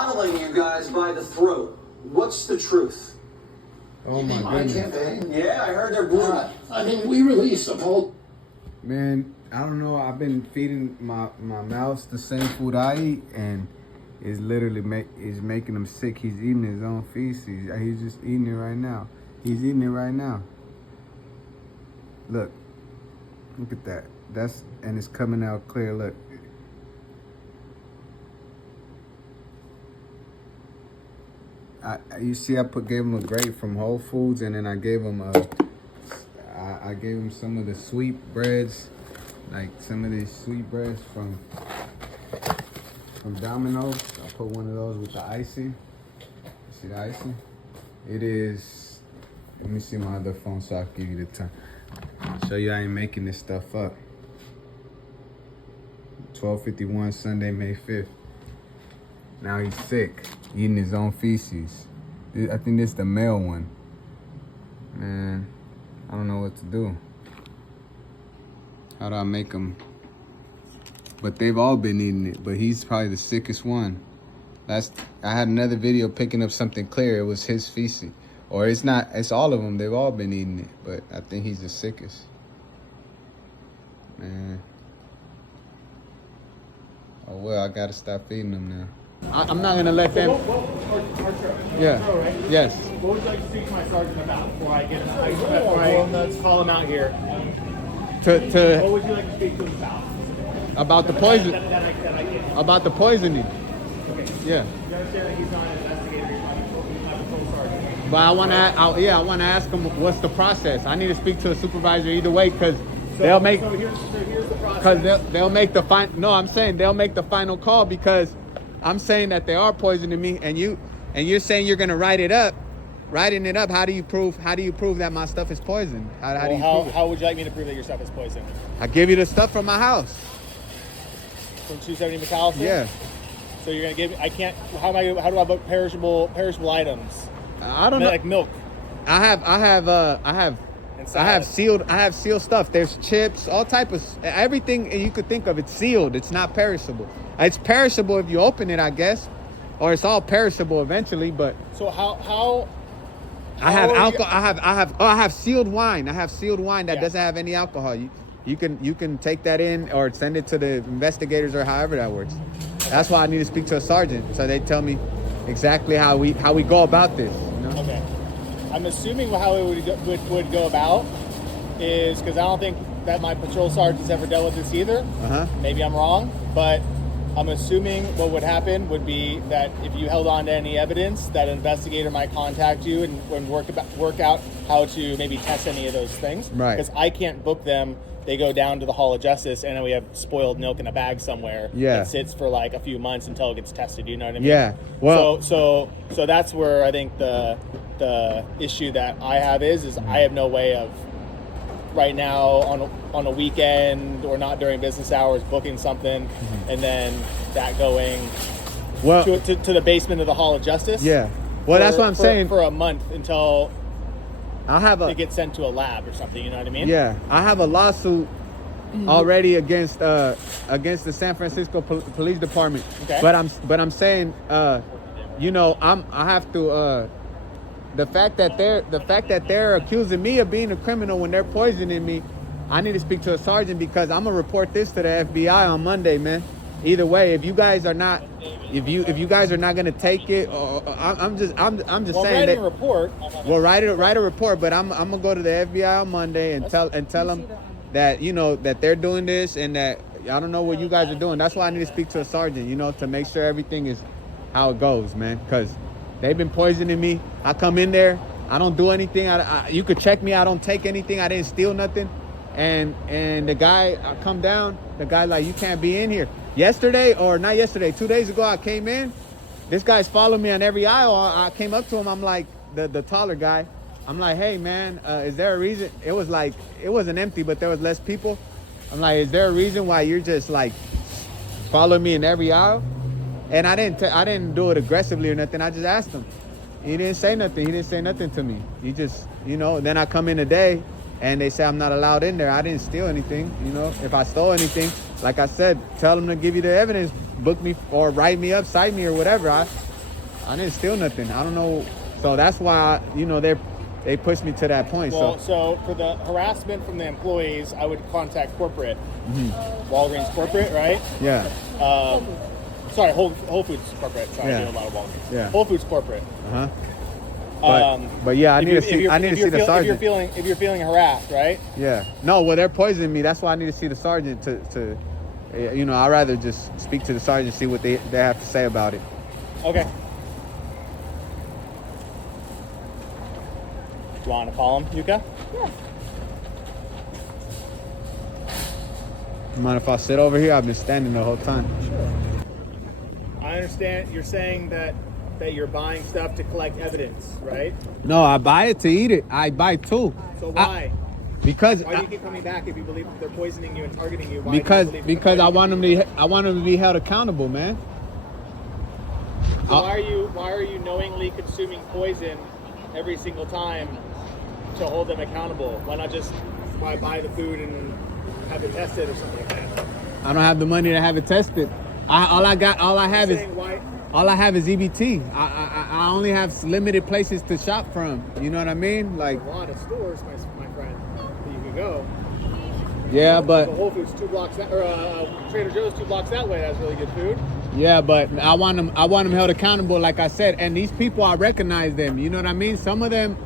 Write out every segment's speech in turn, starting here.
bottling you guys by the throat. What's the truth? Oh my goodness. Campaign? Yeah, I heard they're brutal. I mean, we released a whole. Man, I don't know. I've been feeding my mouse the same food I eat, and it's literally making him sick. He's eating his own feces. He's just eating it right now. He's eating it right now. Look at that. And it's coming out clear. Look. You see, gave him a grape from Whole Foods, and then I gave him I gave him some of the sweet breads, like some of these sweet breads from Domino's. I put one of those with the icing. You see the icing? It is. Let me see my other phone so I can give you the time. Show you I ain't making this stuff up. 12:51 Sunday, May 5th. Now he's sick, eating his own feces. I think this is the male one. Man, I don't know what to do. How do I make him? But they've all been eating it, but he's probably the sickest one. I had another video picking up something clear. It was his feces. Or it's not, it's all of them. They've all been eating it, but I think he's the sickest. Man. Oh well, I gotta stop feeding them now. I'm not gonna let them. Yeah. Right? Yes. What would you like to speak to my sergeant about before I call him out here? What would you like to speak to him About the poison. That I can. About the poisoning. Okay. Yeah. You understand that he's not an investigator, he's not a patrol sergeant. But I want to ask him what's the process. I need to speak to a supervisor either way, because they'll make. So here's the process. Because they'll make the final. No, I'm saying they'll make the final call, because I'm saying that they are poisoning me, and you're saying you're gonna write it up. Writing it up. How do you prove that my stuff is poisoned? How would you like me to prove that your stuff is poisoned? I give you the stuff from my house. From 270 McAllister? Yeah. So you're gonna give me? I can't. How do I book perishable items? I don't know. Like milk. I have sealed stuff. There's chips, all type of everything you could think of. It's sealed. It's not perishable. It's perishable if you open it, I guess, or it's all perishable eventually. But so how I have alcohol. I have sealed wine. I have sealed wine that doesn't have any alcohol. You can take that in or send it to the investigators or however that works. That's why I need to speak to a sergeant so they tell me exactly how we go about this. You know? Okay. I'm assuming how it would go about is, because I don't think that my patrol sergeant's ever dealt with this either. Maybe I'm wrong, but I'm assuming what would happen would be that if you held on to any evidence, that an investigator might contact you and work out how to maybe test any of those things. Right. Because I can't book them. They go down to the Hall of Justice, and then we have spoiled milk in a bag somewhere. Yeah. It sits for like a few months until it gets tested. You know what I mean? Yeah. Well. So that's where I think the issue that I have is I have no way of right now on a weekend or not during business hours booking something and then that going to the basement of the Hall of Justice. Yeah. Well, that's what I'm saying. For a month until it gets sent to a lab or something. You know what I mean? Yeah. I have a lawsuit already against the San Francisco Police Department. Okay. But I'm saying, I have to. The fact that they're accusing me of being a criminal when they're poisoning me, I need to speak to a sergeant, because I'm gonna report this to the FBI on Monday, man. Either way, if you guys are not gonna take it, or I'm just saying that. A report. Well, write a report, but I'm gonna go to the FBI on Monday and tell them that that they're doing this and that I don't know what you guys are doing. That's why I need to speak to a sergeant, to make sure everything is how it goes, man, because they've been poisoning me. I come in there, I don't do anything. You could check me. I don't take anything. I didn't steal nothing. And the guy, I come down. The guy like, you can't be in here. Yesterday, or not yesterday, 2 days ago, I came in. This guy's following me on every aisle. I came up to him. I'm like, the taller guy. I'm like, hey man, is there a reason? It wasn't empty, but there was less people. I'm like, is there a reason why you're just like following me in every aisle? And I didn't do it aggressively or nothing. I just asked him. He didn't say nothing. He didn't say nothing to me. He just, then I come in today and they say I'm not allowed in there. I didn't steal anything. If I stole anything, like I said, tell them to give you the evidence, book me or write me up, cite me or whatever. I didn't steal nothing. I don't know. So that's why, they pushed me to that point. Well, so for the harassment from the employees, I would contact corporate, Walgreens corporate, right? Yeah. Sorry, Whole Foods corporate. Sorry, Yeah. I do a lot of Walgreens. Yeah. Whole Foods corporate. But yeah, I need to see the sergeant. If you're feeling harassed, right? Yeah. No, well, they're poisoning me. That's why I need to see the sergeant to I'd rather just speak to the sergeant, see what they have to say about it. Okay. Do you want to call him, Yuka? Yeah. Mind if I sit over here? I've been standing the whole time. I understand you're saying that you're buying stuff to collect evidence, right? No, I buy it to eat it. I buy two. So why? Because Why do you keep coming back if you believe that they're poisoning you and targeting you? Why because do you believe because they're I want targeting them to be held accountable, man. you? So why are you knowingly consuming poison every single time to hold them accountable? Why not just buy the food and have it tested or something like that? I don't have the money to have it tested. All I have is EBT. I only have limited places to shop from. You know what I mean? Like, A lot of stores, my friend, that you can go. yeah, but So Whole Foods 2 blocks that, or Trader Joe's 2 blocks that way. That's really good food. yeah, but I want them held accountable, like I said. And these people, I recognize them. You know what I mean? Some of them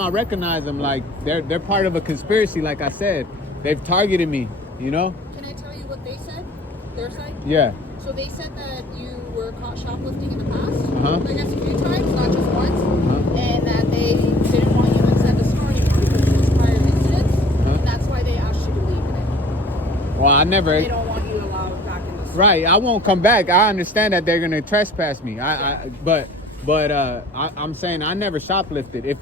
I recognize them. Like they're part of a conspiracy. Like I said, they've targeted me. You know? Can I tell you what they said? Their side? Yeah. So they said that you were caught shoplifting in the past. Uh-huh. I guess a few times, not just once. Uh-huh. And that they didn't want you inside the store anymore because of those prior incidents. Uh-huh. And that's why they asked you to leave it. Well, I never. They don't want you allowed back in the store. Right, I won't come back. I understand that they're gonna trespass me. But I'm saying I never shoplifted. If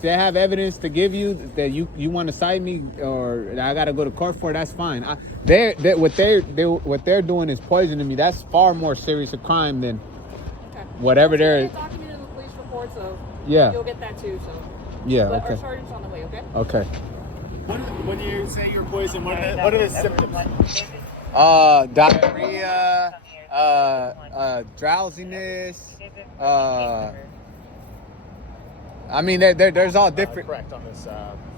they have evidence to give you that you want to cite me or I gotta go to court for it, that's fine. What they're doing is poisoning me. That's far more serious a crime than Okay. whatever So they're. you'll get documented in the police report, so Yeah. you'll get that too. So. Yeah. But our Okay. sergeant's on the way. Okay. Okay. When you say you're poisoned, what are the symptoms? Diarrhea, drowsiness. I mean, there's all different. Correct on this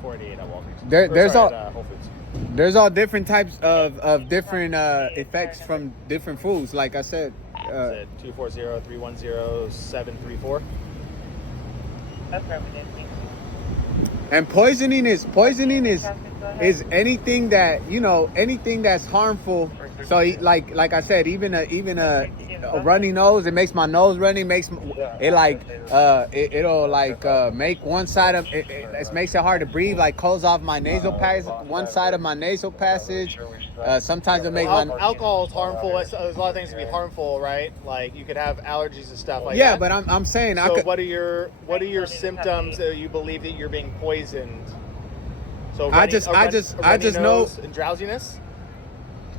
488 at Walgreens. There's all. Whole Foods. There's all different types of different effects from different foods. Like I said, Is it 240-310-734? and poisoning is anything that anything that's harmful. So like I said, even a runny nose, it makes my nose runny. It'll make one side of it makes it hard to breathe. Like close off my nasal passage, one side of my nasal passage. Sometimes it make my Alcohol is harmful. There's a lot of things that can be harmful, right? Like you could have allergies and stuff like that. yeah. But I'm saying So what are your symptoms that you believe that you're being poisoned? So I just know and drowsiness.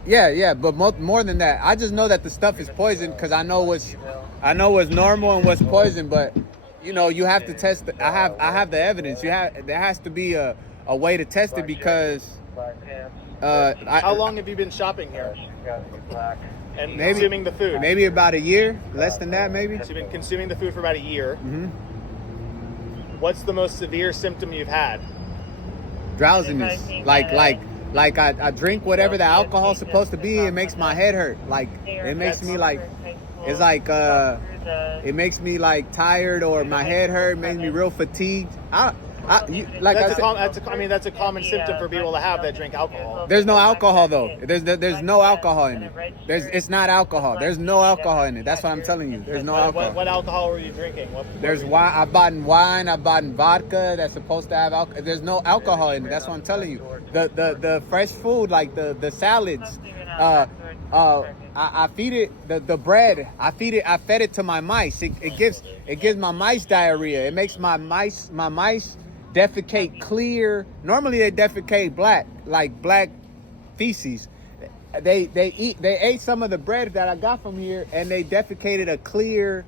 Yeah, but more than that, I just know that the stuff is poison because I know what's normal and what's poison. But you have to test. I have the evidence. There has to be a way to test it because. How long have you been shopping here? And Maybe- consuming the food? Maybe about a year, less than that, maybe. So you've been consuming the food for about a year. Mm-hmm. What's the most severe symptom you've had? Drowsiness, like I drink whatever the alcohol's supposed to be. It makes my head hurt. Like it makes me like it's like it makes me like tired or my head hurt. Makes me real fatigued. That's a common symptom for people to have that drink alcohol. There's no alcohol though. There's no alcohol in it. It's not alcohol. There's no alcohol in it. That's what I'm telling you. There's no alcohol. What alcohol were you drinking? There's wine. I bought wine. I bought vodka that's supposed to have alcohol. There's no alcohol in it. That's what I'm telling you. The fresh food like the salads. I feed it the bread. I fed it to my mice. It gives my mice diarrhea. It makes my mice defecate clear. Normally they defecate black, like black feces. They ate some of the bread that I got from here, and they defecated a clear.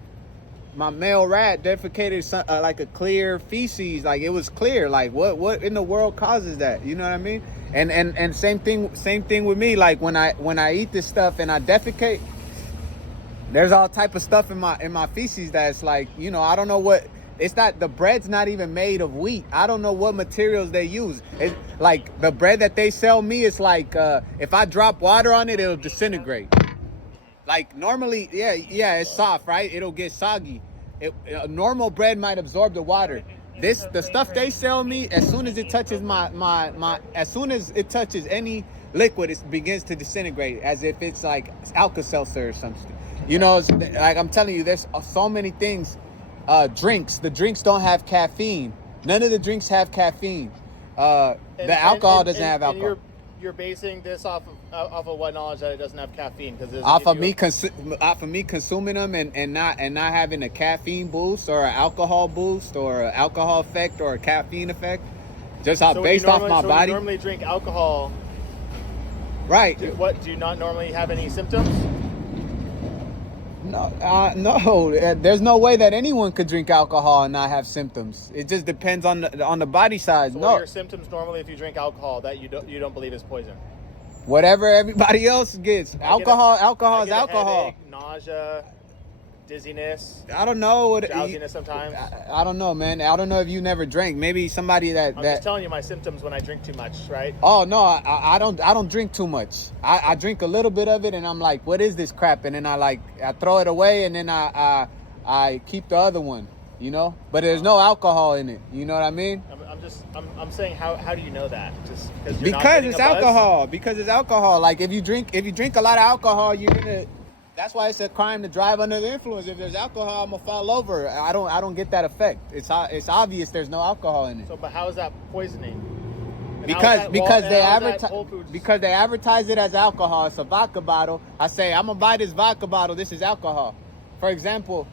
My male rat defecated like a clear feces, like it was clear. Like what in the world causes that? You know what I mean? And same thing with me. Like when I eat this stuff and I defecate, there's all type of stuff in my feces that's like, you know, I don't know what. It's not, the bread's not even made of wheat. I don't know what materials they use. It's like the bread that they sell me is like, if I drop water on it, it'll disintegrate. Like normally, yeah, it's soft, right? It'll get soggy. Normal bread might absorb the water. The stuff they sell me, as soon as it touches as soon as it touches any liquid, it begins to disintegrate, as if it's like Alka-Seltzer or something. You know, it's, like I'm telling you, there's so many things. Drinks. The drinks don't have caffeine. None of the drinks have caffeine. The alcohol doesn't have alcohol. And you're basing this off of what knowledge that it doesn't have caffeine? Because off of me consuming them and not having a caffeine boost or an alcohol boost or an alcohol effect or a caffeine effect, just based off my body. You normally drink alcohol, right? Do you not normally have any symptoms? No. There's no way that anyone could drink alcohol and not have symptoms. It just depends on the body size. So what are your symptoms normally if you drink alcohol that you don't believe is poison? Whatever everybody else gets. Alcohol is alcohol. Headache, nausea, dizziness. I don't know. Drowsiness sometimes. I don't know, man. I don't know if you never drank. Maybe somebody I'm just telling you my symptoms when I drink too much, right? Oh no, I don't drink too much. I drink a little bit of it, and I'm like, what is this crap? And then I throw it away, and then I keep the other one, you know. But there's no alcohol in it. You know what I mean? I'm saying how do you know that? Just because it's alcohol. Because it's alcohol. Like if you drink a lot of alcohol, you're gonna. That's why it's a crime to drive under the influence. If there's alcohol, I'm gonna fall over. I don't get that effect. It's obvious there's no alcohol in it. So, but how is that poisoning? Because they advertise it as alcohol. It's a vodka bottle. I say, I'm gonna buy this vodka bottle. This is alcohol. For example,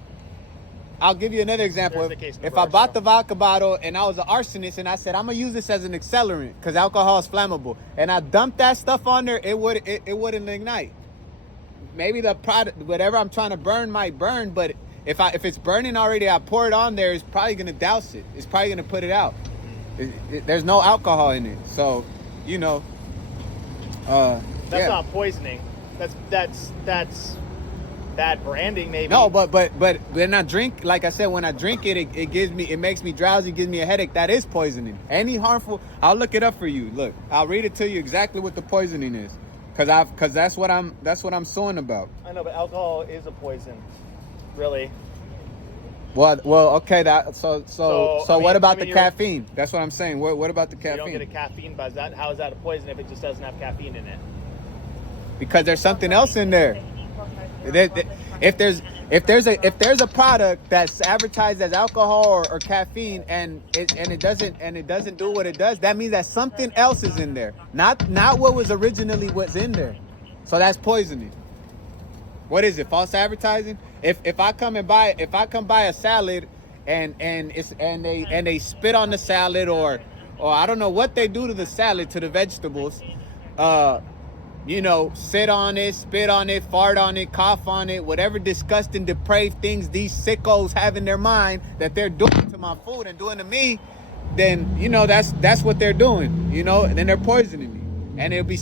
I'll give you another example. If I bought the vodka bottle and I was an arsonist and I said, I'm gonna use this as an accelerant because alcohol is flammable, and I dumped that stuff on there, it wouldn't ignite. Maybe the product, whatever I'm trying to burn might burn, but if it's burning already, I pour it on there, it's probably gonna douse it. It's probably gonna put it out. There's no alcohol in it, so you know. That's not poisoning. That's bad branding, maybe. No, but when I drink, like I said, when I drink it, it makes me drowsy, gives me a headache. That is poisoning. Any harmful, I'll look it up for you. Look, I'll read it to you exactly what the poisoning is. Cause that's what I'm suing about. I know, but alcohol is a poison, really. Well, okay. So what about the caffeine? That's what I'm saying. What about the caffeine? You don't get a caffeine buzz. How is that a poison if it just doesn't have caffeine in it? Because there's something else in there. If there's a product that's advertised as alcohol or caffeine and it doesn't do what it does, that means that something else is in there. Not what was originally what's in there. So that's poisoning. What is it? False advertising? If I come buy a salad and they spit on the salad or I don't know what they do to the salad, to the vegetables, sit on it, spit on it, fart on it, cough on it, whatever disgusting, depraved things these sickos have in their mind that they're doing to my food and doing to me, then, that's what they're doing, and then they're poisoning me. And it'll be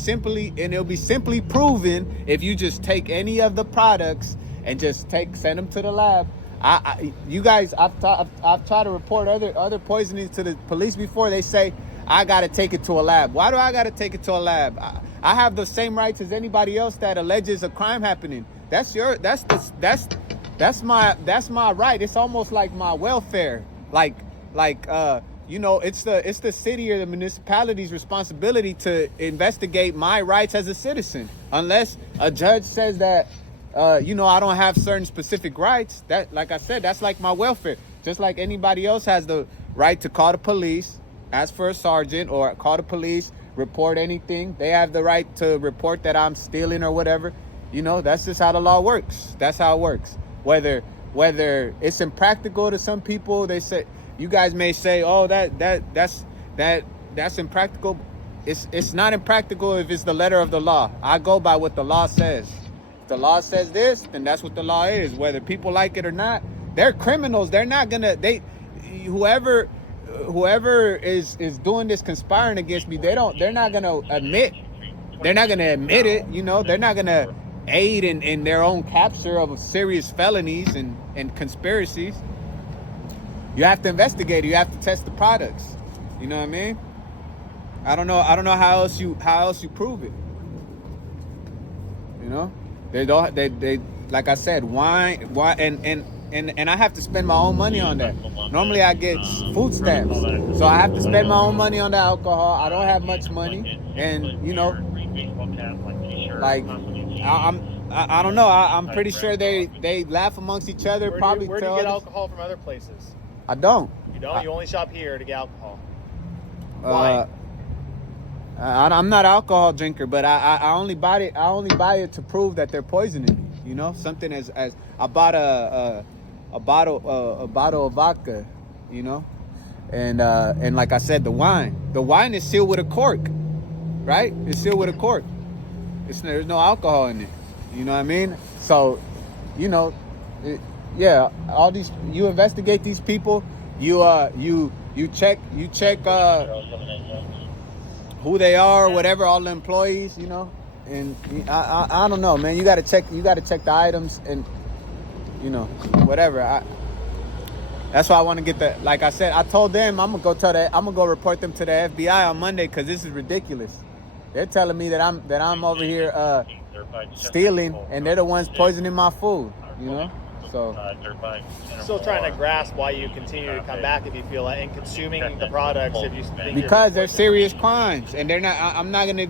simply proven if you just take any of the products and just send them to the lab. You guys, I've tried to report other poisonings to the police before. They say, I got to take it to a lab. Why do I got to take it to a lab? I have the same rights as anybody else that alleges a crime happening. That's my right. It's almost like my welfare. It's the city or the municipality's responsibility to investigate my rights as a citizen. Unless a judge says that, I don't have certain specific rights. That, like I said, that's like my welfare. Just like anybody else has the right to call the police, ask for a sergeant, or call the police, report anything. They have the right to report that I'm stealing or whatever. That's just how the law works. That's how it works. Whether it's impractical to some people, they say, you guys may say, oh, that's impractical. It's not impractical if it's the letter of the law. I go by what the law says. If the law says this, then that's what the law is. Whether people like it or not, they're criminals. They're not gonna. Whoever is doing this, conspiring against me, they're not gonna admit it. They're not gonna aid in their own capture of serious felonies and conspiracies, you have to investigate it. You have to test the products. You know what I mean? I don't know how else you prove it. You know? They like I said, why and I have to spend my own money on that. Normally I get food stamps, so I have to spend my own money on the alcohol. I don't have much money, and you know, like I don't know. I'm pretty sure they laugh amongst each other. Where Probably do you tell get us. alcohol from other places? I don't. You don't? You only shop here to get alcohol. Why? I'm not an alcohol drinker, but I only buy it to prove that they're poisoning me. You know, something as I bought a bottle of vodka, you know, and like I said, the wine is sealed with a cork, right? It's sealed with a cork. There's no alcohol in it. You know what I mean? So, you know, all these, you investigate these people, you check who they are, whatever, all the employees, you know, and I don't know, man. You gotta check the items and, you know, whatever. That's why I want to get the. Like I said, I told them I'm gonna go report them to the FBI on Monday because this is ridiculous. They're telling me that I'm over here stealing, and they're the ones poisoning my food. You know, so Still trying to grasp why you continue to come back if you feel like, and consuming the products if you think because they're serious crimes, and they're not. I'm not gonna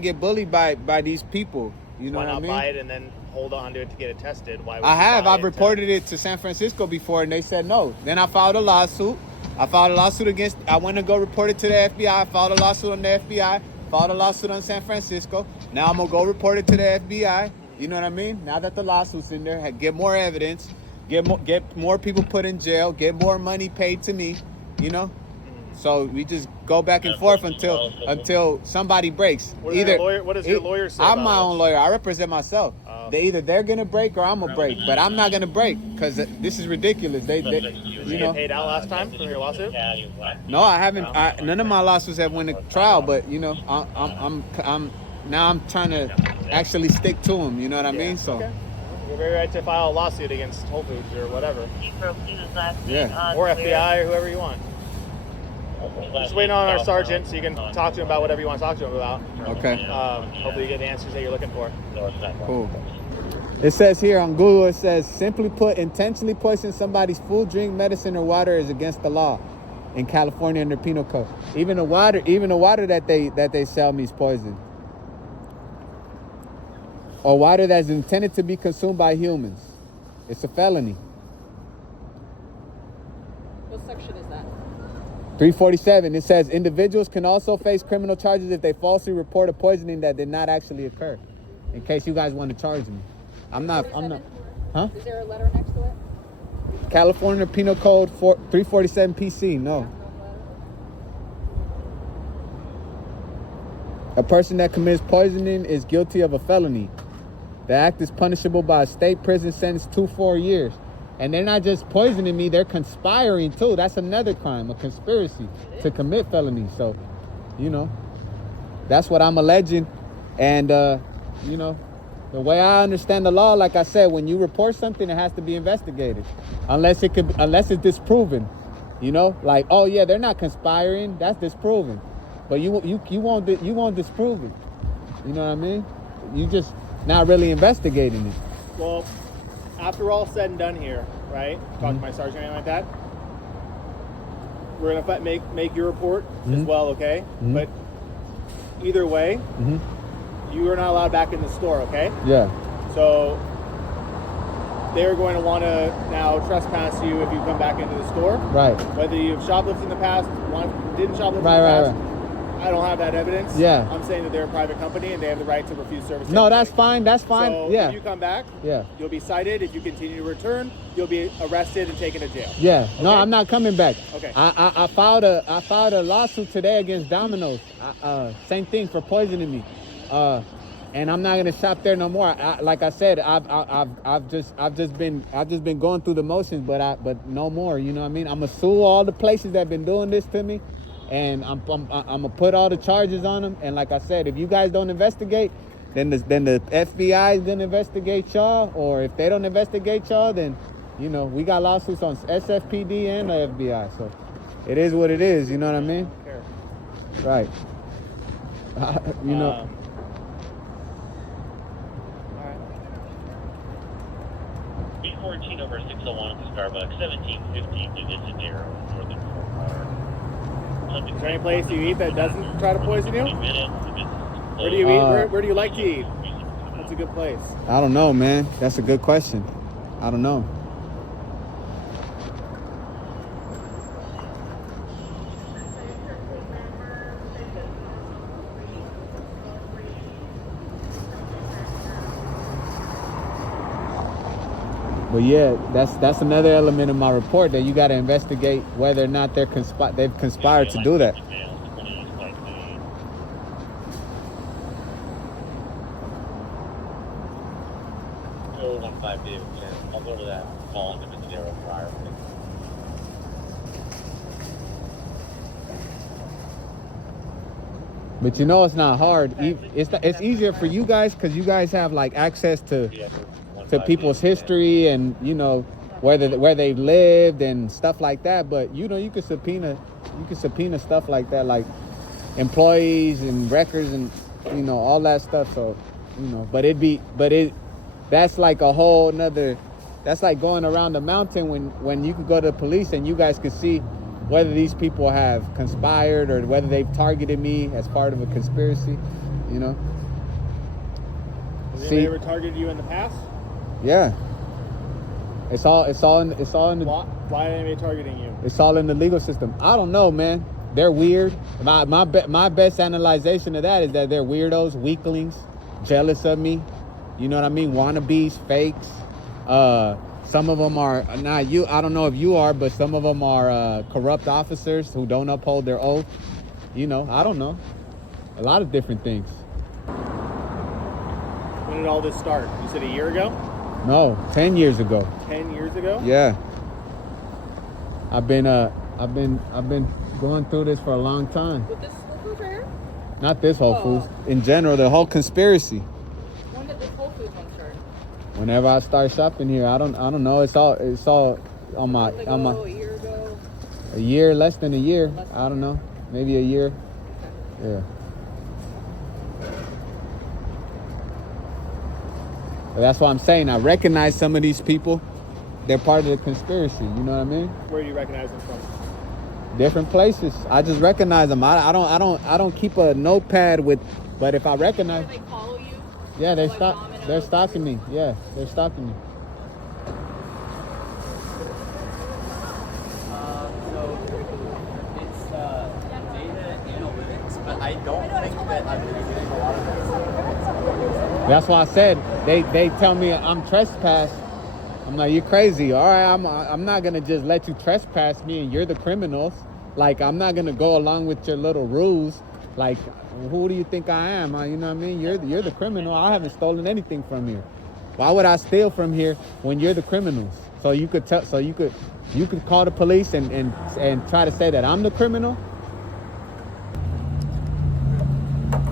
get bullied by these people. You know why what I not mean? buy it and then hold on to it to get it tested? Why? Would I you have. buy I've reported it to San Francisco before, and they said no. Then I filed a lawsuit. Against. I went to go report it to the FBI. I filed a lawsuit on the FBI. Filed a lawsuit on San Francisco. Now I'm gonna go report it to the FBI. You know what I mean? Now that the lawsuit's in there, get more evidence, get more people put in jail, get more money paid to me. You know. So we just go back and forth until somebody breaks. What does your lawyer say? I'm about my this? own lawyer. I represent myself. They're gonna break or I'm gonna break, but I'm not gonna break because this is ridiculous. They Did you you know. get paid out last time from your lawsuit? No, I haven't. None of my lawsuits have went to trial, but you know, I'm trying to actually stick to them. You know what I mean? So Okay. You're very right to file a lawsuit against Whole Foods or whatever, yeah. or FBI or whoever you want. Just waiting on our sergeant so you can talk to him about whatever you want to talk to him about. Okay. Hopefully you get the answers that you're looking for. Cool. It says here on Google, it says, simply put, intentionally poisoning somebody's food, drink, medicine, or water is against the law in California under penal code. Even the water that they sell me is poison. Or water that's intended to be consumed by humans. It's a felony. What section is that? 347, it says individuals can also face criminal charges if they falsely report a poisoning that did not actually occur. In case you guys want to charge me. I'm not, huh? Is there a letter next to it? California Penal Code 347 PC, no. A person that commits poisoning is guilty of a felony. The act is punishable by a state prison sentence 2 to 4 years. And they're not just poisoning me, they're conspiring too. That's another crime, a conspiracy to commit felonies. So, you know, that's what I'm alleging. And, you know, the way I understand the law, like I said, when you report something, it has to be investigated. Unless it's disproven. You know, like, oh yeah, they're not conspiring, that's disproven. But you won't disprove it. You know what I mean? You just not really investigating it. Well, after all said and done here, right? Talk to my sergeant or anything like that. We're gonna make your report as well, okay? But either way, you are not allowed back in the store, okay? Yeah. So they're going to want to now trespass you if you come back into the store. Right. Whether you've shoplifted in the past, didn't shoplift Right, in the right, past. I don't have that evidence. Yeah. I'm saying that they're a private company and they have the right to refuse service. to No, anybody. that's fine. That's fine. So Yeah. if you come back, Yeah. you'll be cited. If you continue to return, you'll be arrested and taken to jail. Yeah. No, Okay? I'm not coming back. Okay. I filed a lawsuit today against Domino's. Same thing for poisoning me. And I'm not gonna shop there no more. Like I said, I've just been going through the motions, but no more. You know what I mean? I'm gonna sue all the places that have been doing this to me, and I'm gonna put all the charges on them. And like I said, if you guys don't investigate, then the FBI is gonna investigate y'all, or if they don't investigate y'all, then you know we got lawsuits on SFPD and the FBI. So it is what it is. You know what I mean? Care. Right. You know. All right. B14 over 601 to Starbucks, 1715 to Isidero, Northern Fort Myers. Is there any place you eat that doesn't try to poison you? 20 minutes, the business is Where do you eat? Uh, Where do you like to eat? What's a good place? I don't know, man. That's a good question. I don't know. But yeah, that's another element of my report that you got to investigate whether or not they've conspired to do that. 015 David, I'll go to that call into Isidero prior. But you know it's not hard. It's easier for you guys because you guys have like access to people's history and you know where they've lived and stuff like that. But you know you could subpoena stuff like that, like employees and records and you know all that stuff. So you know, that's like a whole nother. That's like going around the mountain when you could go to the police and you guys could see whether these people have conspired or whether they've targeted me as part of a conspiracy, you know. Has anybody ever targeted you in the past? Yeah. It's all in the Why are anybody targeting you? It's all in the legal system. I don't know, man. They're weird. My best analyzation of that is that they're weirdos, weaklings, jealous of me. You know what I mean? Wannabes, fakes. Some of them are not you. I don't know if you are, but some of them are corrupt officers who don't uphold their oath. You know, I don't know. A lot of different things. When did all this start? You said a year ago? No, 10 years ago. 10 years ago? Yeah. I've been going through this for a long time. With this Whole Foods right here? Not this Whole Foods. In general, the whole conspiracy. When did this Whole Foods one start? Whenever I start shopping here, I don't know. It's all on my A year ago. a year, less than a year. I don't know. Maybe a year. Yeah. But that's why I'm saying I recognize some of these people. They're part of the conspiracy. You know what I mean? Where do you recognize them from? Different places. I just recognize them. I don't keep a notepad with. But if I recognize. Do they follow you? Yeah, Like Domino's? they're stalking me. Yeah, they're stalking me. So it's data analytics, but I don't think that I'm really doing a lot of this. That's why I said they tell me I'm trespassed. I'm like, you're crazy. All right, I'm not gonna just let you trespass me and you're the criminals. Like I'm not gonna go along with your little rules. Like who do you think I am? You know what I mean? You're the criminal. I haven't stolen anything from here. Why would I steal from here when you're the criminals? So you could call the police and try to say that I'm the criminal.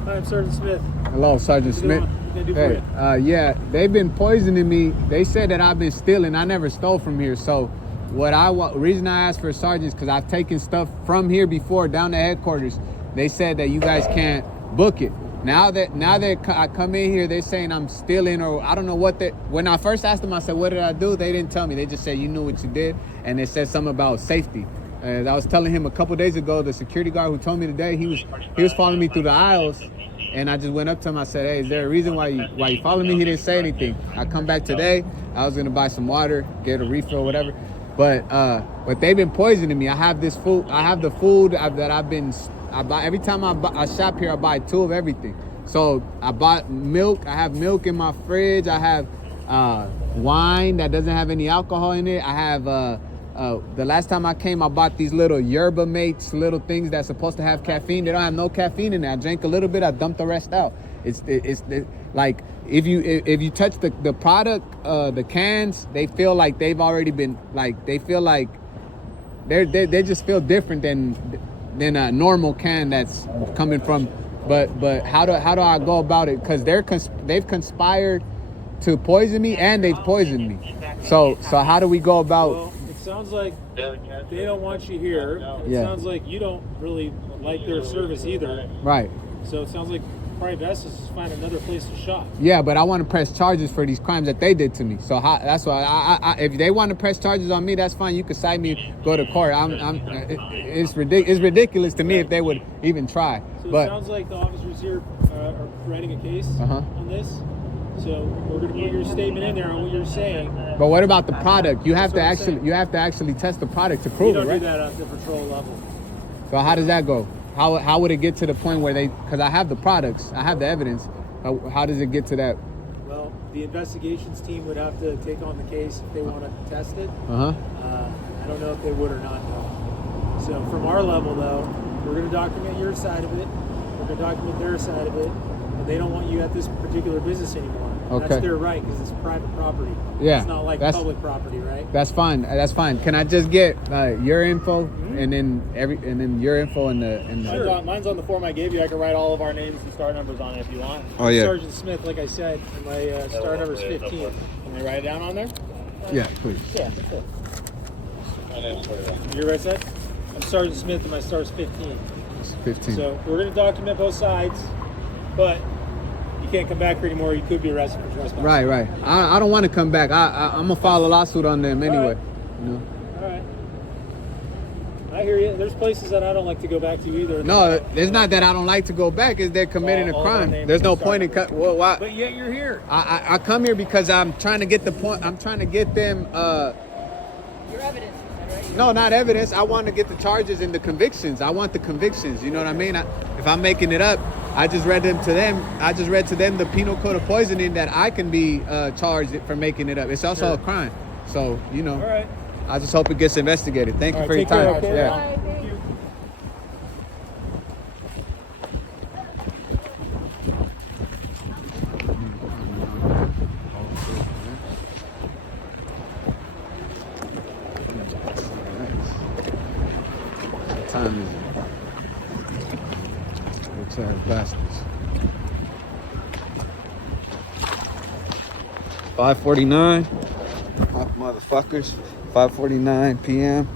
I'm Sergeant Smith. Hello, Sergeant Smith. What can I do for you? Yeah, they've been poisoning me. They said that I've been stealing. I never stole from here. So reason I asked for a sergeant is because I've taken stuff from here before down to headquarters. They said that you guys can't book it. Now that I come in here, they're saying I'm stealing or I don't know what they. When I first asked them, I said, what did I do? They didn't tell me. They just said, you knew what you did. And they said something about safety. As I was telling him a couple days ago, the security guard who told me today, he was following me through the aisles. And I just went up to him. I said, hey, is there a reason why you followed me? He didn't say anything. I come back today. I was going to buy some water, get a refill, whatever. But they've been poisoning me. I have this food. I have the food that I buy every time I shop here. I buy 2 of everything. So I bought milk. I have milk in my fridge. I have wine that doesn't have any alcohol in it. I have the last time I came, I bought these little yerba mates, little things that's supposed to have caffeine. They don't have no caffeine in it. I drank a little bit. I dumped the rest out. It's like if you touch the product, the cans, they feel like they've already been like they feel like they just feel different than a normal can that's coming from But how do I go about it? Because they've conspired to poison me and they've poisoned me. So how do we go about? Well, it sounds like they don't want you here. It Yeah. sounds like you don't really like their service either. Right. So it sounds like probably best is to find another place to shop. Yeah, but I want to press charges for these crimes that they did to me. So that's why I if they want to press charges on me, that's fine. You can cite me, go to court. It's ridiculous to me if they would even try. So But it sounds like the officers here are writing a case Uh-huh. on this. So we're going to put your statement in there on what you're saying. but what about the product? You have to That's what I'm actually test the product to We prove don't it, do right? that at the patrol level. So how does that go? How would it get to the point where because I have the products, I have the evidence. How does it get to that? Well, the investigations team would have to take on the case if they want to test it. Uh-huh. I don't know if they would or not, though. So from our level, though, we're going to document your side of it. We're going to document their side of it. And they don't want you at this particular business anymore. Okay. That's their right because it's private property. Yeah, It's not like that's- public property, right? That's fine. That's fine. Can I just get your info and then your info and the Mine's on the form I gave you. I can write all of our names and star numbers on it if you want. Oh yeah. Sergeant Smith, like I said, and my star number is 15. Can I write it down on there? Yeah, please. Yeah, that's it. You're right side? I'm Sergeant Smith and my star is 15. It's 15. So we're going to document both sides, but you can't come back here anymore. You could be arrested for trespassing. Right. I don't want to come back. I'm gonna file a lawsuit on them anyway. right. You know? All right. I hear you. There's places that I don't like to go back to either. No, it's not that I don't like to go back. It's they're committing All a of our crime. names There's no and point in start well, why? But yet you're here. I come here because I'm trying to get the point. I'm trying to get them. Your evidence, right? No, not evidence. I want to get the charges and the convictions. I want the convictions. You know what I mean? If I'm making it up, I just read to them the penal code of poisoning that I can be charged for making it up. It's also a crime. So, you know, All right. I just hope it gets investigated. Thank you All for right, your take time. care, okay? Yeah. Bye, thank you. What time is it? Looks like bastards. 5:49. Motherfuckers. 5:49 p.m.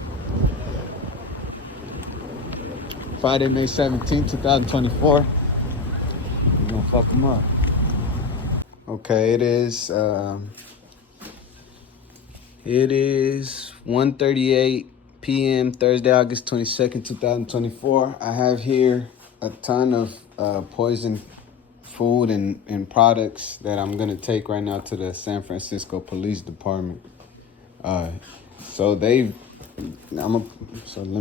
Friday, May 17, 2024. We're gonna fuck them up. Okay, it is 1:38 p.m. Thursday, August 22nd, 2024. I have here a ton of poison food and products that I'm gonna take right now to the San Francisco Police Department. So let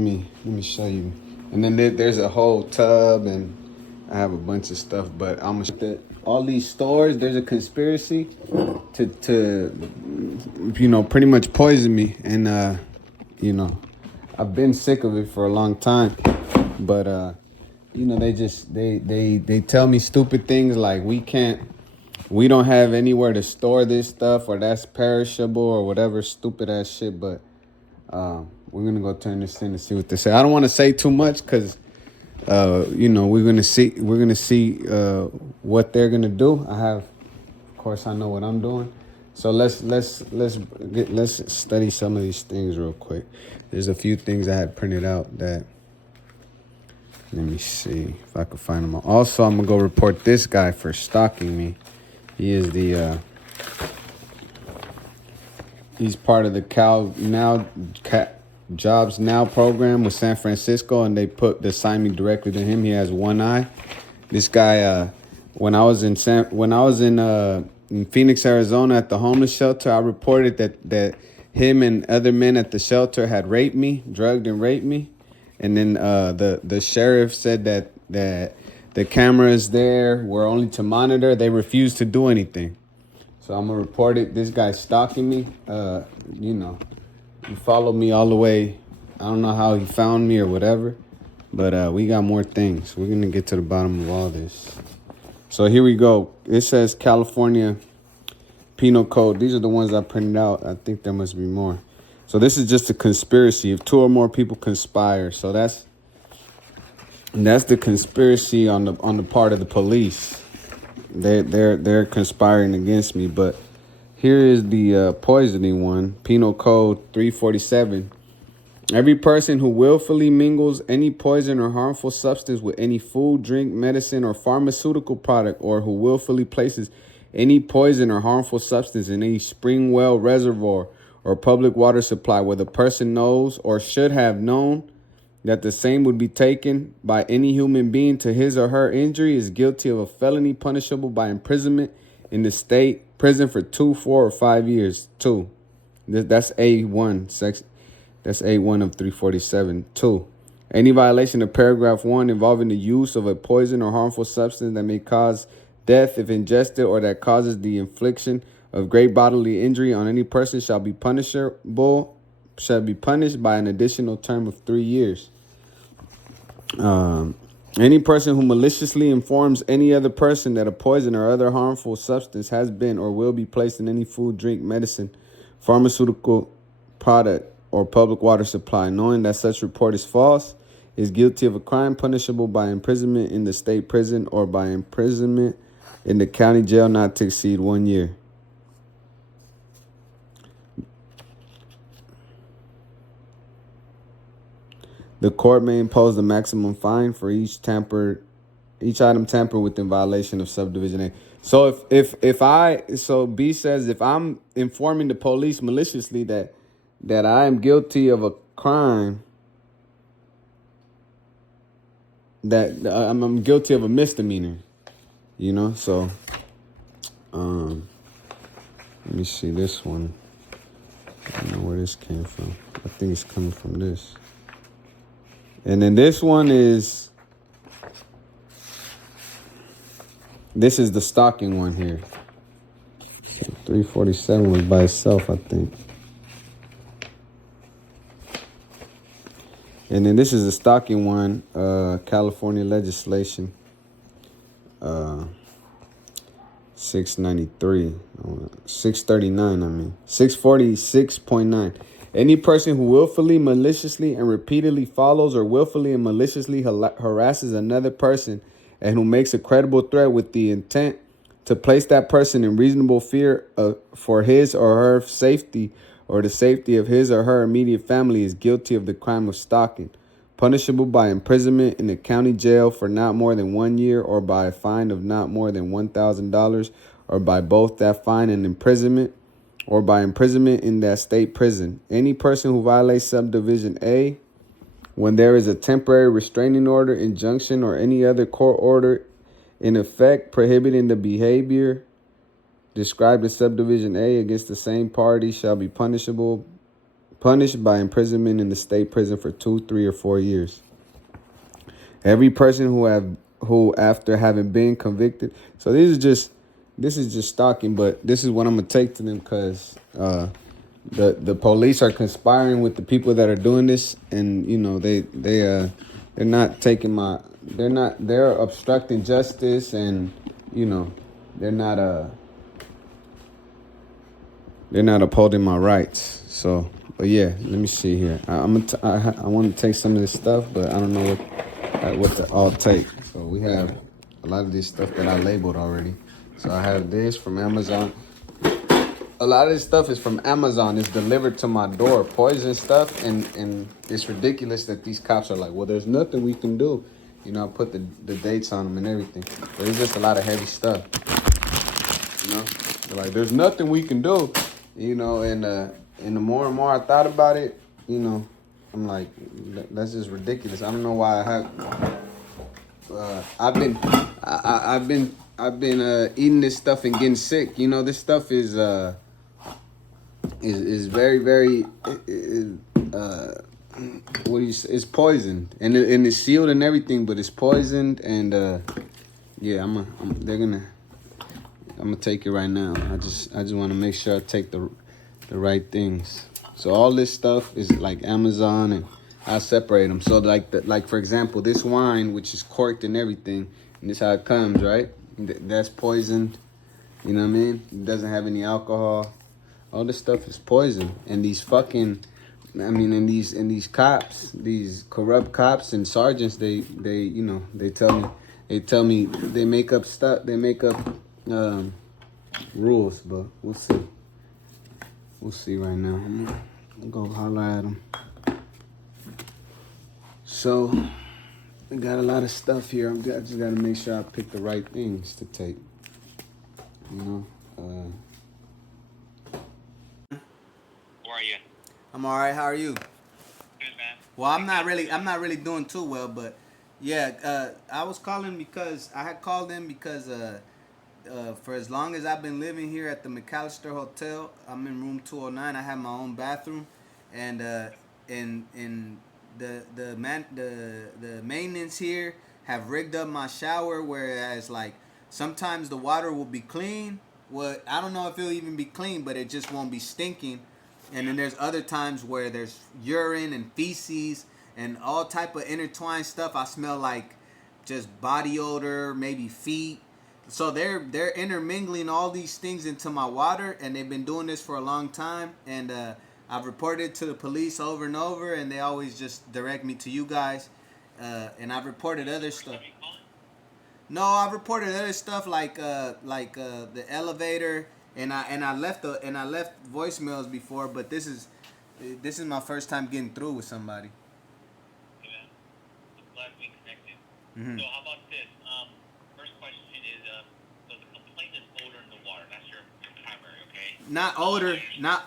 me show you. And then there's a whole tub and I have a bunch of stuff, but I'm gonna all these stores. There's a conspiracy to pretty much poison me, and I've been sick of it for a long time, but they tell me stupid things like we don't have anywhere to store this stuff, or that's perishable, or whatever stupid ass shit. But we're gonna go turn this in and see what they say. I don't want to say too much because we're gonna see what they're gonna do. Of course, I know what I'm doing. So let's study some of these things real quick. There's a few things I had printed out that. Let me see if I can find them all. Also, I'm gonna go report this guy for stalking me. He is he's part of the Jobs Now program with San Francisco, and they assigned me directly to him. He has one eye. This guy, when I was in Phoenix, Arizona, at the homeless shelter, I reported that him and other men at the shelter had raped me, drugged and raped me. And then the sheriff said that the cameras there were only to monitor. They refused to do anything. So I'm going to report it. This guy's stalking me. He followed me all the way. I don't know how he found me or whatever. But we got more things. We're going to get to the bottom of all this. So here we go. It says California Penal Code. These are the ones I printed out. I think there must be more. So this is just a conspiracy. If two or more people conspire. So that's And that's the conspiracy on the part of the police. They're conspiring against me. But here is the poisoning one. Penal Code 347. Every person who willfully mingles any poison or harmful substance with any food, drink, medicine, or pharmaceutical product, or who willfully places any poison or harmful substance in any spring, well, reservoir, or public water supply where the person knows or should have known that the same would be taken by any human being to his or her injury is guilty of a felony punishable by imprisonment in the state prison for 2, 4, or 5 years. 2. That's A1 section. That's A1 of 347. 2. Any violation of paragraph 1 involving the use of a poison or harmful substance that may cause death if ingested or that causes the infliction of great bodily injury on any person shall be punished by an additional term of 3 years. Any person who maliciously informs any other person that a poison or other harmful substance has been or will be placed in any food, drink, medicine, pharmaceutical product, or public water supply, knowing that such report is false, is guilty of a crime punishable by imprisonment in the state prison or by imprisonment in the county jail not to exceed 1 year. The court may impose the maximum fine for each item tampered with in violation of subdivision A. So so B says if I'm informing the police maliciously that I am guilty of a crime, that I'm guilty of a misdemeanor, so let me see this one. I don't know where this came from. I think it's coming from this. And then this one is the stalking one here. So 347 was by itself, I think. And then this is the stalking one, California legislation, 639, 646.9. Any person who willfully, maliciously, and repeatedly follows or willfully and maliciously harasses another person and who makes a credible threat with the intent to place that person in reasonable fear for his or her safety or the safety of his or her immediate family is guilty of the crime of stalking, punishable by imprisonment in the county jail for not more than 1 year or by a fine of not more than $1,000 or by both that fine and imprisonment or by imprisonment in that state prison. Any person who violates subdivision A when there is a temporary restraining order, injunction, or any other court order in effect prohibiting the behavior described in subdivision A against the same party shall be punished by imprisonment in the state prison for 2, 3, or 4 years. Every person who after having been convicted. So this is just stalking, but this is what I'm gonna take to them because the police are conspiring with the people that are doing this, and they're not taking they're obstructing justice, and they're not upholding my rights. So, but yeah, let me see here. I want to take some of this stuff, but I don't know what to all take. So we have a lot of this stuff that I labeled already. So I have this from Amazon. A lot of this stuff is from Amazon. It's delivered to my door. Poison stuff, and it's ridiculous that these cops are like, well, there's nothing we can do. I put the dates on them and everything. But it's just a lot of heavy stuff. They're like, there's nothing we can do. And the more and more I thought about it, I'm like, that's just ridiculous. I don't know why I've been eating this stuff and getting sick. This stuff is very, very what do you say? It's poisoned and it's sealed and everything, but it's poisoned and yeah, I'm gonna take it right now. I just want to make sure I take the right things. So all this stuff is like Amazon, and I separate them. So like for example, this wine, which is corked and everything, and this is how it comes, right? That's poisoned. You know what I mean? It doesn't have any alcohol. All this stuff is poison. And these fucking I mean, and these cops, these corrupt cops and sergeants, they tell me they make up stuff, they make up rules, but we'll see. We'll see right now. I'm gonna go holler at them. So, I got a lot of stuff here. I just gotta make sure I pick the right things to take. You know. Where are you? I'm all right. How are you? Good, man. Well, I'm not really doing too well, but yeah, I was calling because I had called in because for as long as I've been living here at the McAllister Hotel, I'm in room 209. I have my own bathroom, and the maintenance here have rigged up my shower, whereas like sometimes the water will be clean. Well, I don't know if it'll even be clean, but it just won't be stinking. And then there's other times where there's urine and feces and all type of intertwined stuff. I smell like just body odor, maybe feet. So they're intermingling all these things into my water, and they've been doing this for a long time. And I've reported to the police over and over, and they always just direct me to you guys. And I've reported other stuff. No, I've reported other stuff like the elevator, and I left voicemails before, but this is my first time getting through with somebody. Okay, man. I'm glad we connected. Mm-hmm. So how about this? First question is, so the complaint is odor in the water. That's your primary, okay? Not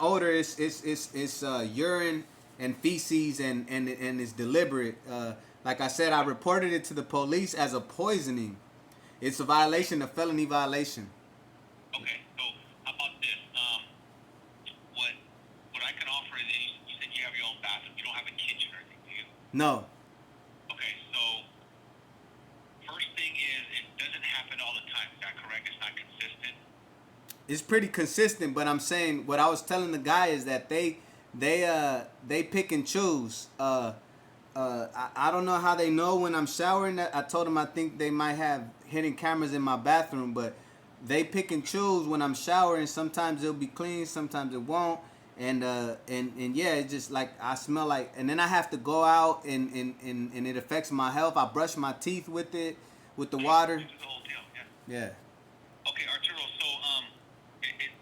odor. It's urine and feces, and it's deliberate. Like I said, I reported it to the police as a poisoning. It's a violation, a felony violation. Okay, so how about this? What I can offer is you said you have your own bathroom. You don't have a kitchen or anything, do you? No. Okay, so first thing is it doesn't happen all the time. Is that correct? It's not consistent. It's pretty consistent, but I'm saying what I was telling the guy is that they pick and choose. I don't know how they know when I'm showering. I told them I think they might have hidden cameras in my bathroom, but they pick and choose when I'm showering. Sometimes it'll be clean, sometimes it won't. And yeah, it's just like I smell like, and then I have to go out and it affects my health. I brush my teeth with it, with the water. This is the whole deal, yeah. Yeah. Okay, Arturo, so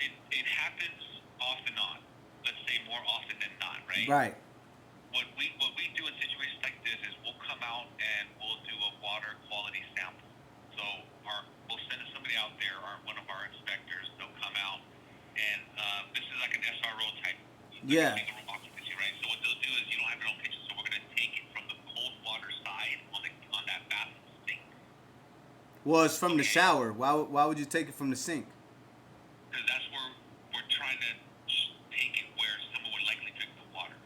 it happens off and on. Let's say more often than not, right? Right. What we do in situations like this is we'll come out and we'll do a water quality sample. So we'll send somebody out there, or one of our inspectors, they'll come out, and this is like an SRO type. Yeah. Single room occupancy, right? So what they'll do is you don't have your own kitchen, so we're gonna take it from the cold water side on that bathroom sink. Well, it's from the shower. Why would you take it from the sink? Because that's where we're trying to take it where someone would likely drink the water.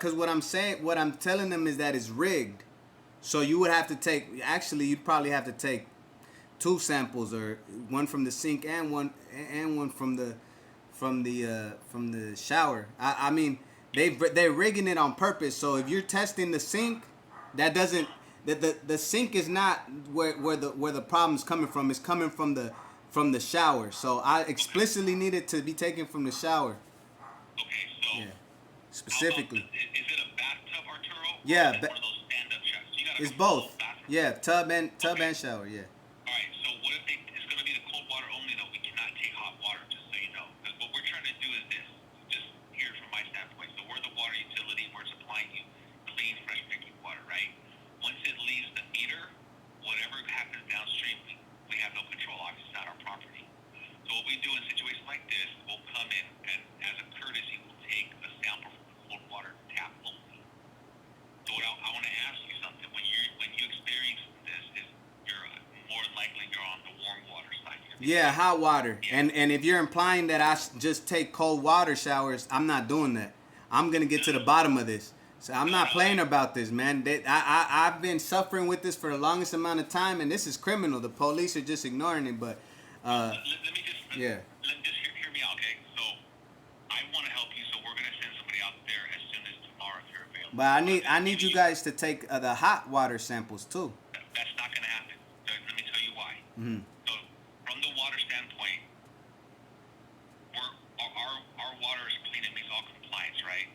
Because what I'm telling them is that it's rigged. So you would have to take. Actually, you'd probably have to take 2 samples, or one from the sink and one from the shower. I mean, they're rigging it on purpose. So if you're testing the sink, that doesn't. The sink is not where the problem's coming from. It's coming from the shower. So I explicitly need it to be taken from the shower. Okay, so Yeah. Specifically. Is it a bathtub, Arturo? Yeah, Or is it one of those stand-up showers? So you gotta It's go full both. bathroom. Yeah, tub and shower. Yeah. All right. So what if it's going to be the cold water only, though? We cannot take hot water, just so you know. Because what we're trying to do is this. Just here from my standpoint. So we're the water utility. We're supplying you clean, fresh drinking water, right? Once it leaves the meter, whatever happens downstream, we have no control. Obviously, it's not our property. So what we do in situations like this, we'll come in and, as a courtesy, we'll take a sample from the cold water tap only. So I want to ask you something. When you experience this, is you're more likely you're on the warm water side. Yeah, hot water. Yeah. And if you're implying that I just take cold water showers, I'm not doing that. I'm gonna get to the bottom of this. So I'm not playing about this, man. I've been suffering with this for the longest amount of time, and this is criminal. The police are just ignoring it, but Let me just yeah. hear me out, okay? So I want to help you, so we're gonna send somebody out there as soon as tomorrow if you're available. But I need you guys to take the hot water samples too. That's not gonna happen. Let me tell you why. Mm-hmm. So from the water standpoint, our water is clean and meets all compliance, right?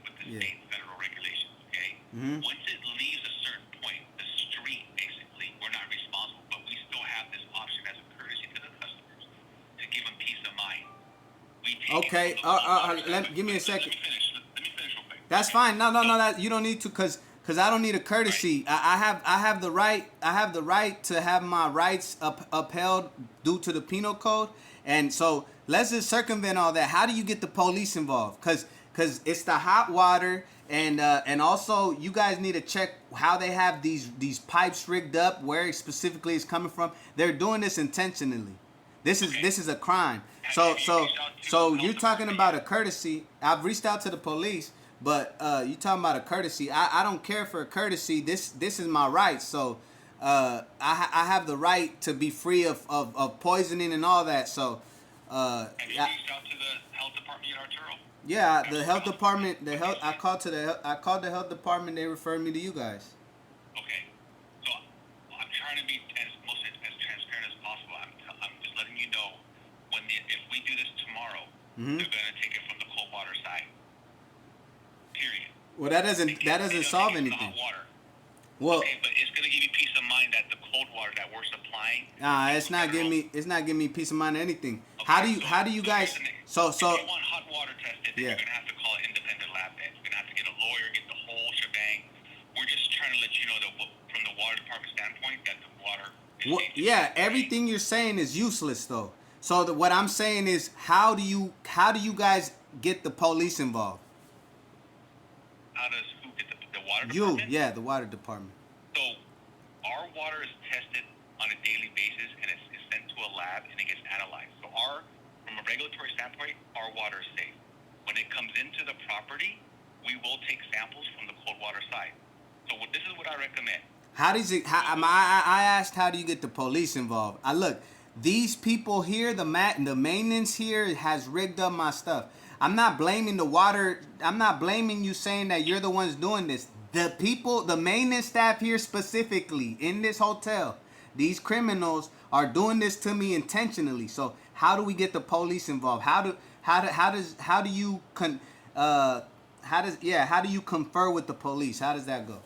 Okay. Give me a second. Let me finish. Let me finish real quick. That's fine. No. That you don't need to, cause I don't need a courtesy. I have the right. I have the right to have my rights upheld due to the penal code. And so let's just circumvent all that. How do you get the police involved? Cause it's the hot water, and also you guys need to check how they have these pipes rigged up, where it specifically is coming from. They're doing this intentionally. This is a crime. So you're talking about a courtesy. I've reached out to the police, but you talking about a courtesy. I don't care for a courtesy. This is my right. So I have the right to be free of poisoning and all that. So Have you reached out to the health department at Arturo? yeah, the health department. I called the health department. They referred me to you guys. Okay. So I'm trying to be as transparent as possible. I'm just letting you know if we do this tomorrow, they're gonna take it from the cold water side. Period. Well, that doesn't solve Take it from the anything. hot water. Well, Okay, but it's gonna give you peace of mind that the cold water that we're supplying. it's not giving me peace of mind or anything. How do you guys? If So you want hot water tested, then Yeah. you're gonna have to call an independent lab. Then you're gonna have to get a lawyer, get the whole shebang. We're just trying to let you know that from the water department standpoint, that the water. Is safe to yeah, drink. everything you're saying is useless though. So what I'm saying is, how do you guys get the police involved? How does who get the water You, department? yeah, the water department. So our water is tested on a daily basis, and it's sent to a lab, and it gets analyzed. So from a regulatory standpoint, our water is safe. When it comes into the property, we will take samples from the cold water side. So this is what I recommend. How does it? I asked, how do you get the police involved? Look, these people here, the maintenance here has rigged up my stuff. I'm not blaming the water. I'm not blaming you saying that you're the ones doing this. The people, the maintenance staff here specifically in this hotel, these criminals are doing this to me intentionally. So how do we get the police involved? How do you confer with the police? How does that go?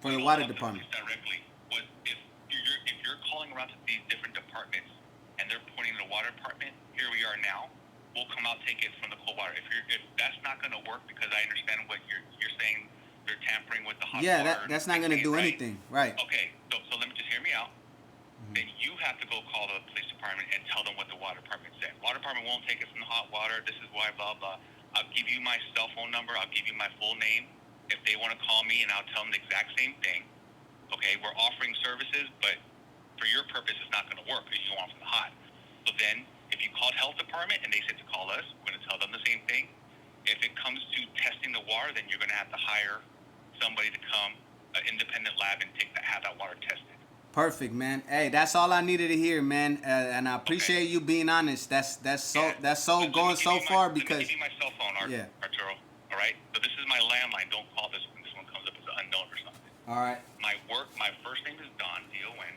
For the water department. Directly. If you're calling around to these different departments and they're pointing to the water department, here we are now. We'll come out, take it from the cold water. If that's not going to work, because I understand what you're saying, they're tampering with the hot water. Yeah, that's not going to do anything, right? Okay, so let me just hear me out. Then you have to go call the police department and tell them what the water department said. Water department won't take it from the hot water. This is why, blah blah. I'll give you my cell phone number. I'll give you my full name. If they want to call me, and I'll tell them the exact same thing. Okay, we're offering services, but for your purpose, it's not going to work because you want from the hot. So then, if you called health department and they said to call us, we're going to tell them the same thing. If it comes to testing the water, then you're going to have to hire somebody to come, an independent lab, and have that water tested. Perfect, man. Hey, that's all I needed to hear, man. And I appreciate you being honest. That's going so far because. Let me give you my cell phone, Arturo. All right. So this is my landline. Don't call this one. This one comes up as unknown or something. All right. My first name is Don, D-O-N.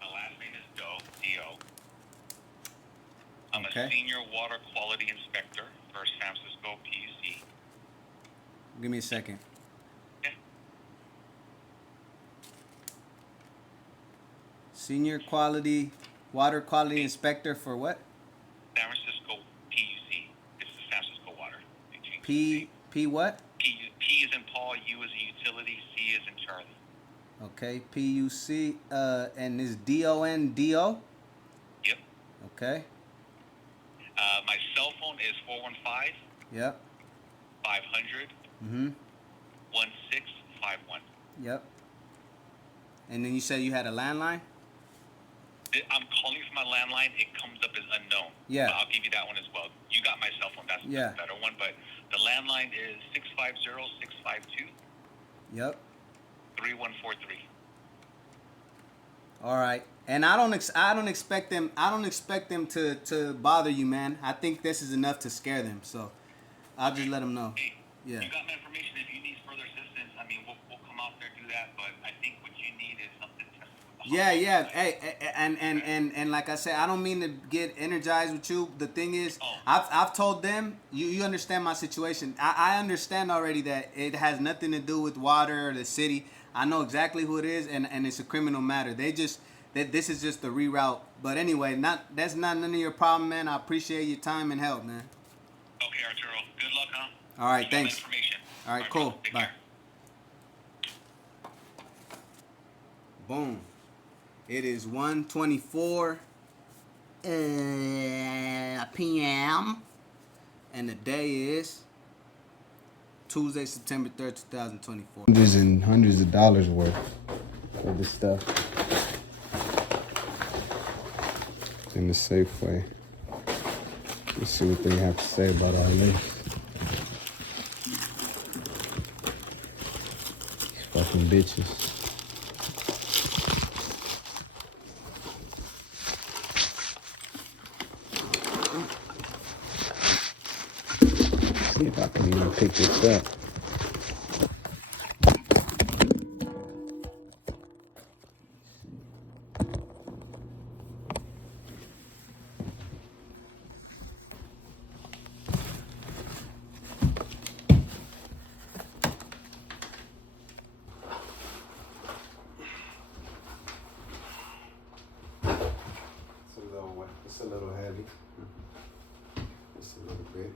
My last name is Doe, D-O. I'm a senior water quality inspector for San Francisco PUC. Give me a second. Yeah. Senior water quality inspector for what? San Francisco PUC. This is San Francisco Water. P what? P is in Paul, U is in utility, C is in Charlie. Okay, PUC, and is DONDO? Yep. Okay. My cell phone is 415. Yep. 500. 1651. Yep. And then you said you had a landline? I'm calling from my landline. It comes up as unknown. Yeah. But I'll give you that one as well. You got my cell phone. That's the better one. But the landline is 650-652. Yep. 3143. All right. And I don't expect them to bother you, man. I think this is enough to scare them. So I'll just let them know. Hey, yeah. You got my information. If you need further assistance, I mean, we'll come out there and do that. But I think what you need is something tested with the Yeah. Hey, and like I said, I don't mean to get energized with you. The thing is, I've told them, you understand my situation. I understand already that it has nothing to do with water or the city. I know exactly who it is, and it's a criminal matter. They this is just the reroute. But anyway, that's not none of your problem, man. I appreciate your time and help, man. Okay, Arturo. Good luck, huh? All right, Keep all the thanks. information. All right, cool. brother. Take Bye. care. Boom. It is 1:24 p.m. and the day is Tuesday, September 3rd, 2024. Hundreds and hundreds of dollars worth of this stuff in the Safeway. Let's see what they have to say about all this. These fucking bitches. See if I can even pick this up. It's a little heavy. Just a little bit.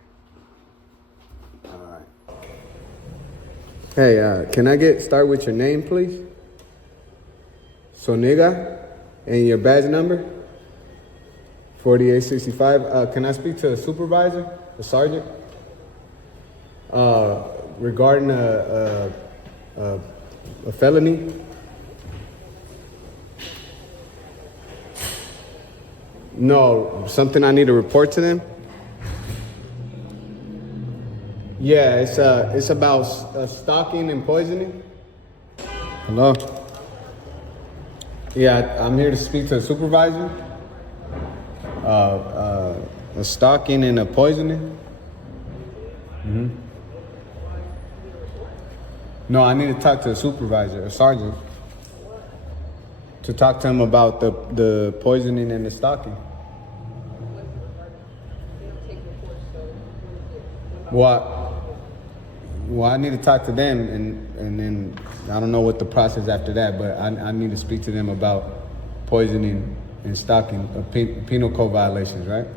All right. Hey, can I start with your name, please? Soniga, and your badge number? 4865. Can I speak to a supervisor, a sergeant? Regarding a felony? No, something I need to report to them? Yeah, it's about stalking and poisoning. Hello? Yeah, I'm here to speak to a supervisor. A stalking and a poisoning. No, I need to talk to a supervisor, a sergeant, to talk to him about the poisoning and the stalking. Well, I need to talk to them, and then I don't know what the process after that, but I need to speak to them about poisoning and stalking, penal code violations, right?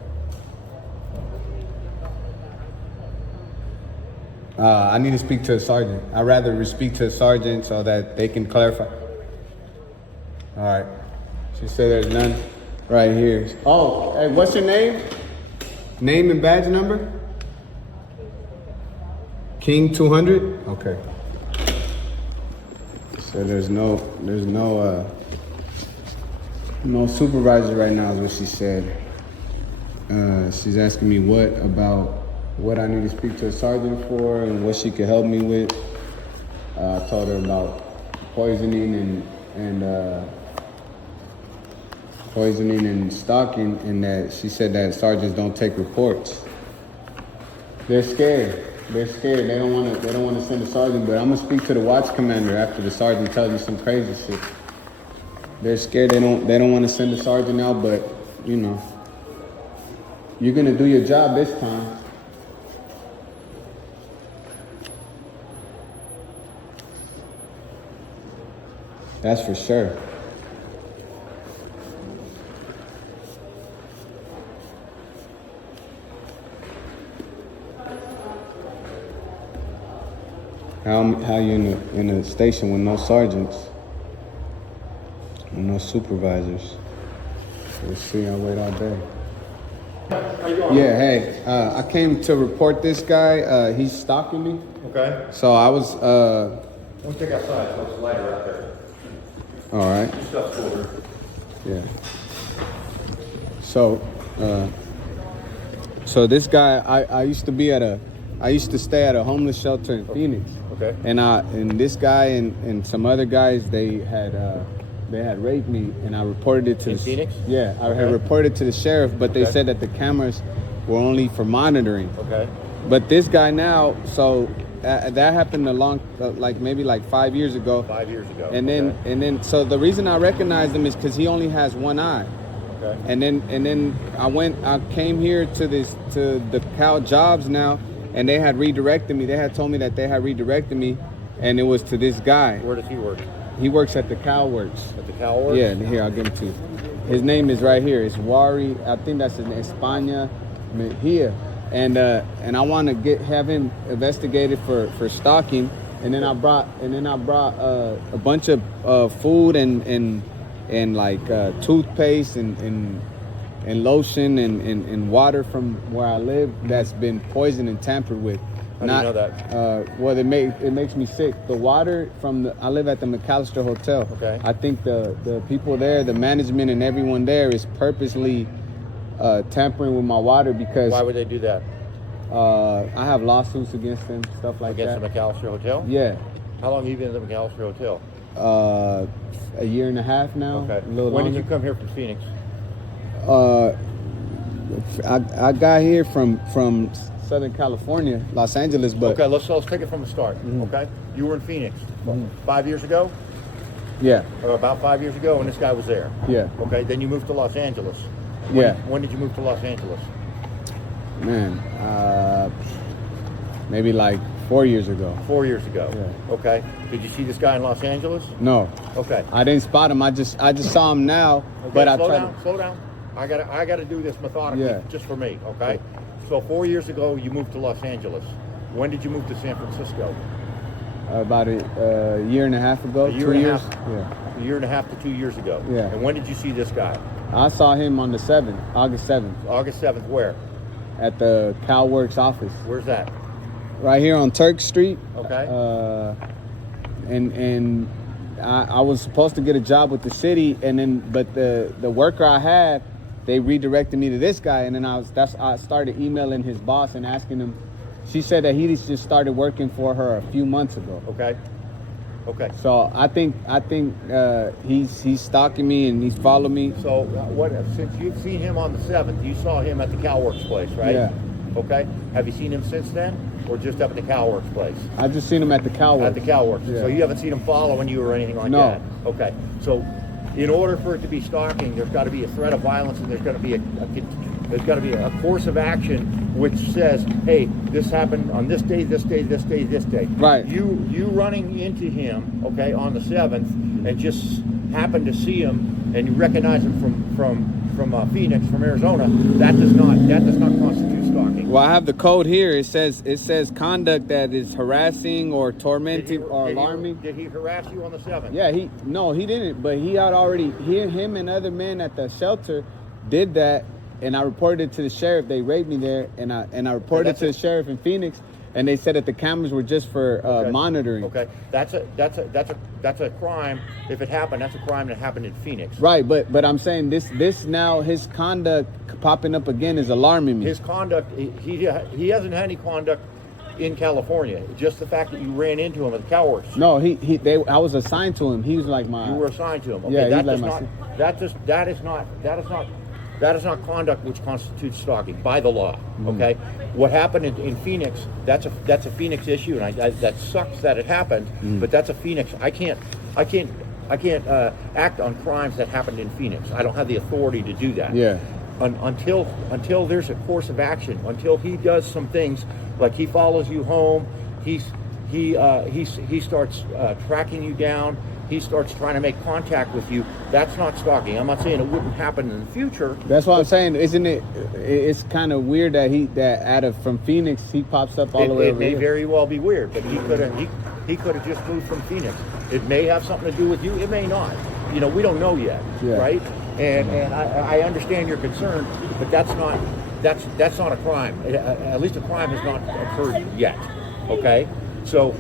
I need to speak to a sergeant. I'd rather speak to a sergeant so that they can clarify. All right. She said there's none right here. Oh, hey, what's your name? Name and badge number? King 200? Okay. So there's no supervisor right now is what she said. She's asking me what I need to speak to a sergeant for and what she could help me with. I told her about poisoning and stalking, and that she said that sergeants don't take reports. They're scared. They don't want to send a sergeant, but I'm gonna speak to the watch commander after the sergeant tells you some crazy shit. They're scared. They don't want to send a sergeant out, but you know, you're gonna do your job this time. That's for sure. How you in a station with no sergeants, with no supervisors? Let's see. I wait all day. Yeah. Hey, I came to report this guy. He's stalking me. Okay. So I was. Don't take outside. So it's lighter out there. All right. Your stuff's colder. Yeah. So this guy, I used to stay at a homeless shelter in Phoenix. Okay. And this guy and some other guys, they had raped me, and I reported it to In Phoenix? Yeah, I had reported to the sheriff, but they said that the cameras were only for monitoring. Okay. But this guy now, so that happened maybe 5 years ago. 5 years ago. And then so the reason I recognized him is because he only has one eye. Okay. And then I came here to the Cal Jobs now, and they had redirected me. They had told me that they had redirected me, and it was to this guy. Where does he work? He works at the Cow Works. At the cow works? Yeah, here, I'll give him to you. His name is right here. It's Wari. I think that's in España, here. And I want to have him investigated for stalking. And then I brought a bunch of food and like toothpaste and lotion and water from where I live that's been poisoned and tampered with. How do you know that? Well, it makes me sick. The water I live at the McAllister Hotel. Okay. I think the people there, the management and everyone there is purposely tampering with my water because Why would they do that? I have lawsuits against them, stuff like Against that. the McAllister Hotel? Yeah. How long have you been at the McAllister Hotel? A year and a half now. Okay. A little When longer. did you come here from Phoenix? I got here from Southern California, Los Angeles, but Okay, let's take it from the start. Okay, you were in Phoenix 5 years ago, yeah, or about 5 years ago, when this guy was there. yeah, Okay, then you moved to Los Angeles. yeah. When did you move to Los Angeles? Man, maybe like 4 years ago. 4 years ago. Yeah. Okay. Did you see this guy in Los Angeles? No, Okay. I didn't spot him. I just saw him now, Okay, but I slow tried. down. Slow down. I gotta do this methodically, Yeah. just for me. Okay. So 4 years ago, you moved to Los Angeles. When did you move to San Francisco? About a year and a half ago. A year 2 and a years. half. Yeah, A year and a half to 2 years ago. Yeah. And when did you see this guy? I saw him on the 7th, August 7th, August 7th. Where? at the Cow Works office, Where's that? right here on Turk Street. Okay. And I was supposed to get a job with the city, but the worker I had, they redirected me to this guy, and then I started emailing his boss and asking him. She said that he just started working for her a few months ago. Okay. Okay. So I think he's stalking me and he's following me. So since you've seen him on the 7th, you saw him at the CalWorks place, right? Yeah. Okay. Have you seen him since then, or just up at the CalWorks place? I just seen him at the Cow At Works. the CalWorks. Yeah. So you haven't seen him following you or anything like No. that? Okay. So in order for it to be stalking, there's got to be a threat of violence, and there's got to be a course of action which says, hey, this happened on this day, this day, this day, this day. Right. You running into him, okay, on the 7th, and just happen to see him, and you recognize him from Phoenix, from Arizona. That does not constitute stalking. Well, I have the code here. It says conduct that is harassing or tormenting or alarming. Did he harass you on the 7th? Yeah, he didn't, but he had already, him and other men at the shelter did that, and I reported it to the sheriff. They raped me there, and I reported it to the sheriff in Phoenix, and they said that the cameras were just for monitoring. Okay, that's a crime. If it happened, that's a crime that happened in Phoenix. Right, but I'm saying this now, his conduct popping up again is alarming me. His conduct, he hasn't had any conduct in California. Just the fact that you ran into him at the CalWorks. No, I was assigned to him. He was like my. You were assigned to him. Okay, Yeah, that he's does like not. That is not conduct which constitutes stalking by the law. Okay, what happened in Phoenix? That's a Phoenix issue, and that sucks that it happened. But that's a Phoenix. I can't act on crimes that happened in Phoenix. I don't have the authority to do that. Yeah. Until there's a course of action, until he does some things like he follows you home, he starts tracking you down, he starts trying to make contact with you. That's not stalking. I'm not saying it wouldn't happen in the future. That's what I'm saying. Isn't it? It's kind of weird that from Phoenix he pops up all the way It over may here. very well be weird, but he could have just moved from Phoenix. It may have something to do with you. It may not. We don't know yet, Yeah. right? And I understand your concern, but that's not a crime. At least a crime has not occurred yet. Okay, so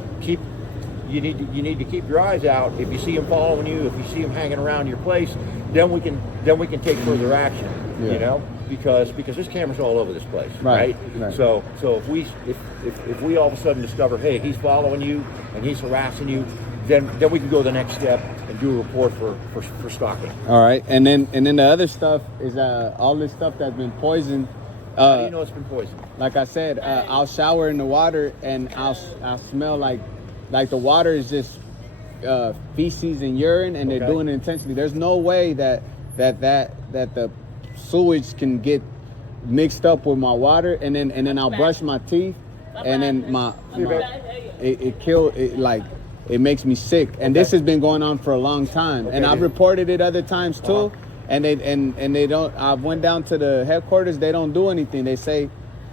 you need to keep your eyes out. If you see him following you, if you see him hanging around your place, then we can take further action. Yeah. Because there's cameras all over this place, right? So if we all of a sudden discover, hey, he's following you and he's harassing you, then we can go the next step and do a report for stalking. All right, and then the other stuff is all this stuff that's been poisoned. How do you know it's been poisoned? Like I said, I'll shower in the water and I'll smell like the water is just feces and urine, and they're doing it intentionally. There's no way that the sewage can get mixed up with my water, and then I'll brush my teeth, and then it it makes me sick. And this has been going on for a long time. And I've reported it other times too. And they don't. I went down to the headquarters. They don't do anything. They say.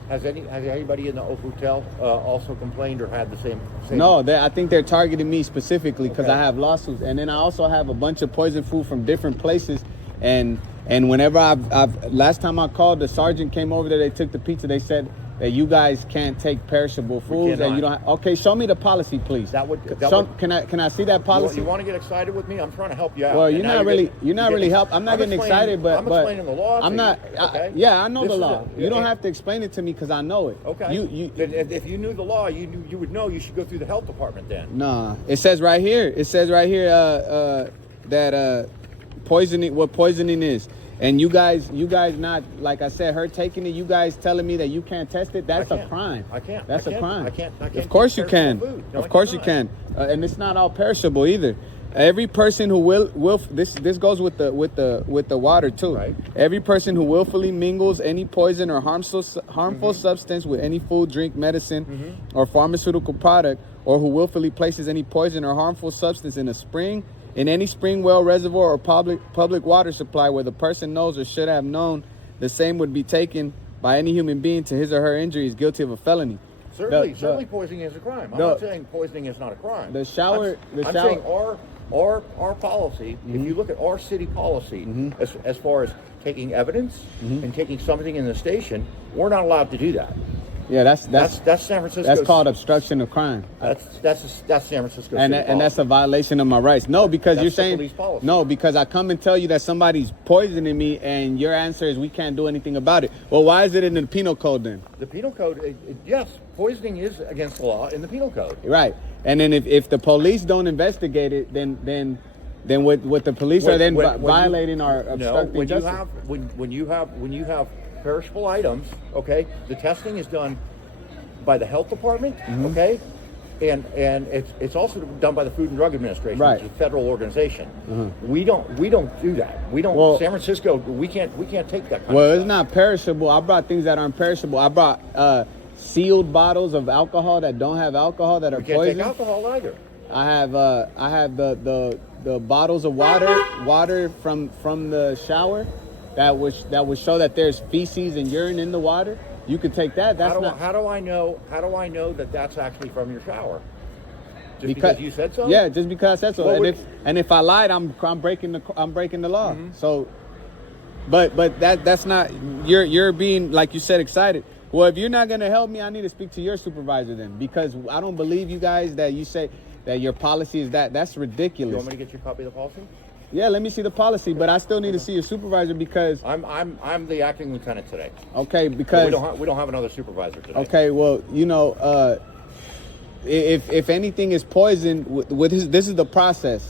Has anybody in the Oak Hotel also complained or had the same? No, I think they're targeting me specifically because Okay. I have lawsuits, and then I also have a bunch of poison food from different places. And whenever I've last time I called, the sergeant came over there. They took the pizza. They said that you guys can't take perishable foods, and you don't. Okay, show me the policy, please. Can I see that policy? You want to get excited with me? I'm trying to help you out. Well, you're not really help. I'm not getting excited, but I'm explaining the law. I'm not. Okay? I know the law. You don't have to explain it to me because I know it. Okay. If you knew the law, you would know you should go through the health department then. Nah, it says right here. It says right here that poisoning. What poisoning is. And you guys not, like I said, her taking it, you guys telling me that you can't test it, that's a crime. I can't. That's a crime. I can't Of course you can. No, Of course you can. And it's not all perishable either. Every person who will this goes with the water too. Right. Every person who willfully mingles any poison or harmful substance with any food, drink, medicine, or pharmaceutical product, or who willfully places any poison or harmful substance in a spring, in any spring, well, reservoir, or public water supply where the person knows or should have known the same would be taken by any human being to his or her injury is guilty of a felony. Certainly poisoning is a crime. I'm not saying poisoning is not a crime. I'm saying our policy, if you look at our city policy, as far as taking evidence and taking something in the station, we're not allowed to do that. Yeah, that's San Francisco. That's called obstruction of crime. That's San Francisco. And that's a violation of my rights. No, because that's you're saying police policy. No, because I come and tell you that somebody's poisoning me, and your answer is we can't do anything about it. Well, why is it in the penal code then? The penal code, yes, poisoning is against the law in the penal code. Right, and then if the police don't investigate it, then what the police are then violating or obstructing justice. When you have perishable items, okay, the testing is done by the health department, okay, and it's also done by the Food and Drug Administration, right, which is a federal organization. We don't do that. We don't. Well, San Francisco, we can't take that kind well, of it's not perishable. I brought things that aren't perishable. I brought sealed bottles of alcohol that don't have alcohol that are poison. You can't take alcohol either. I have the bottles of water from the shower that would show that there's feces and urine in the water. You could take that. How do I know that that's actually from your shower? Because you said so. Yeah, just because I said so. Well, and if I lied, I'm breaking the law. So, but that's not. You're being, like you said, excited. Well, if you're not gonna help me, I need to speak to your supervisor then, because I don't believe you guys that you say that your policy is that. That's ridiculous. You want me to get you a copy of the policy? Yeah, let me see the policy, but I still need to see your supervisor because I'm the acting lieutenant today. Okay, because we don't have another supervisor today. Okay, well, if anything is poisoned, this is the process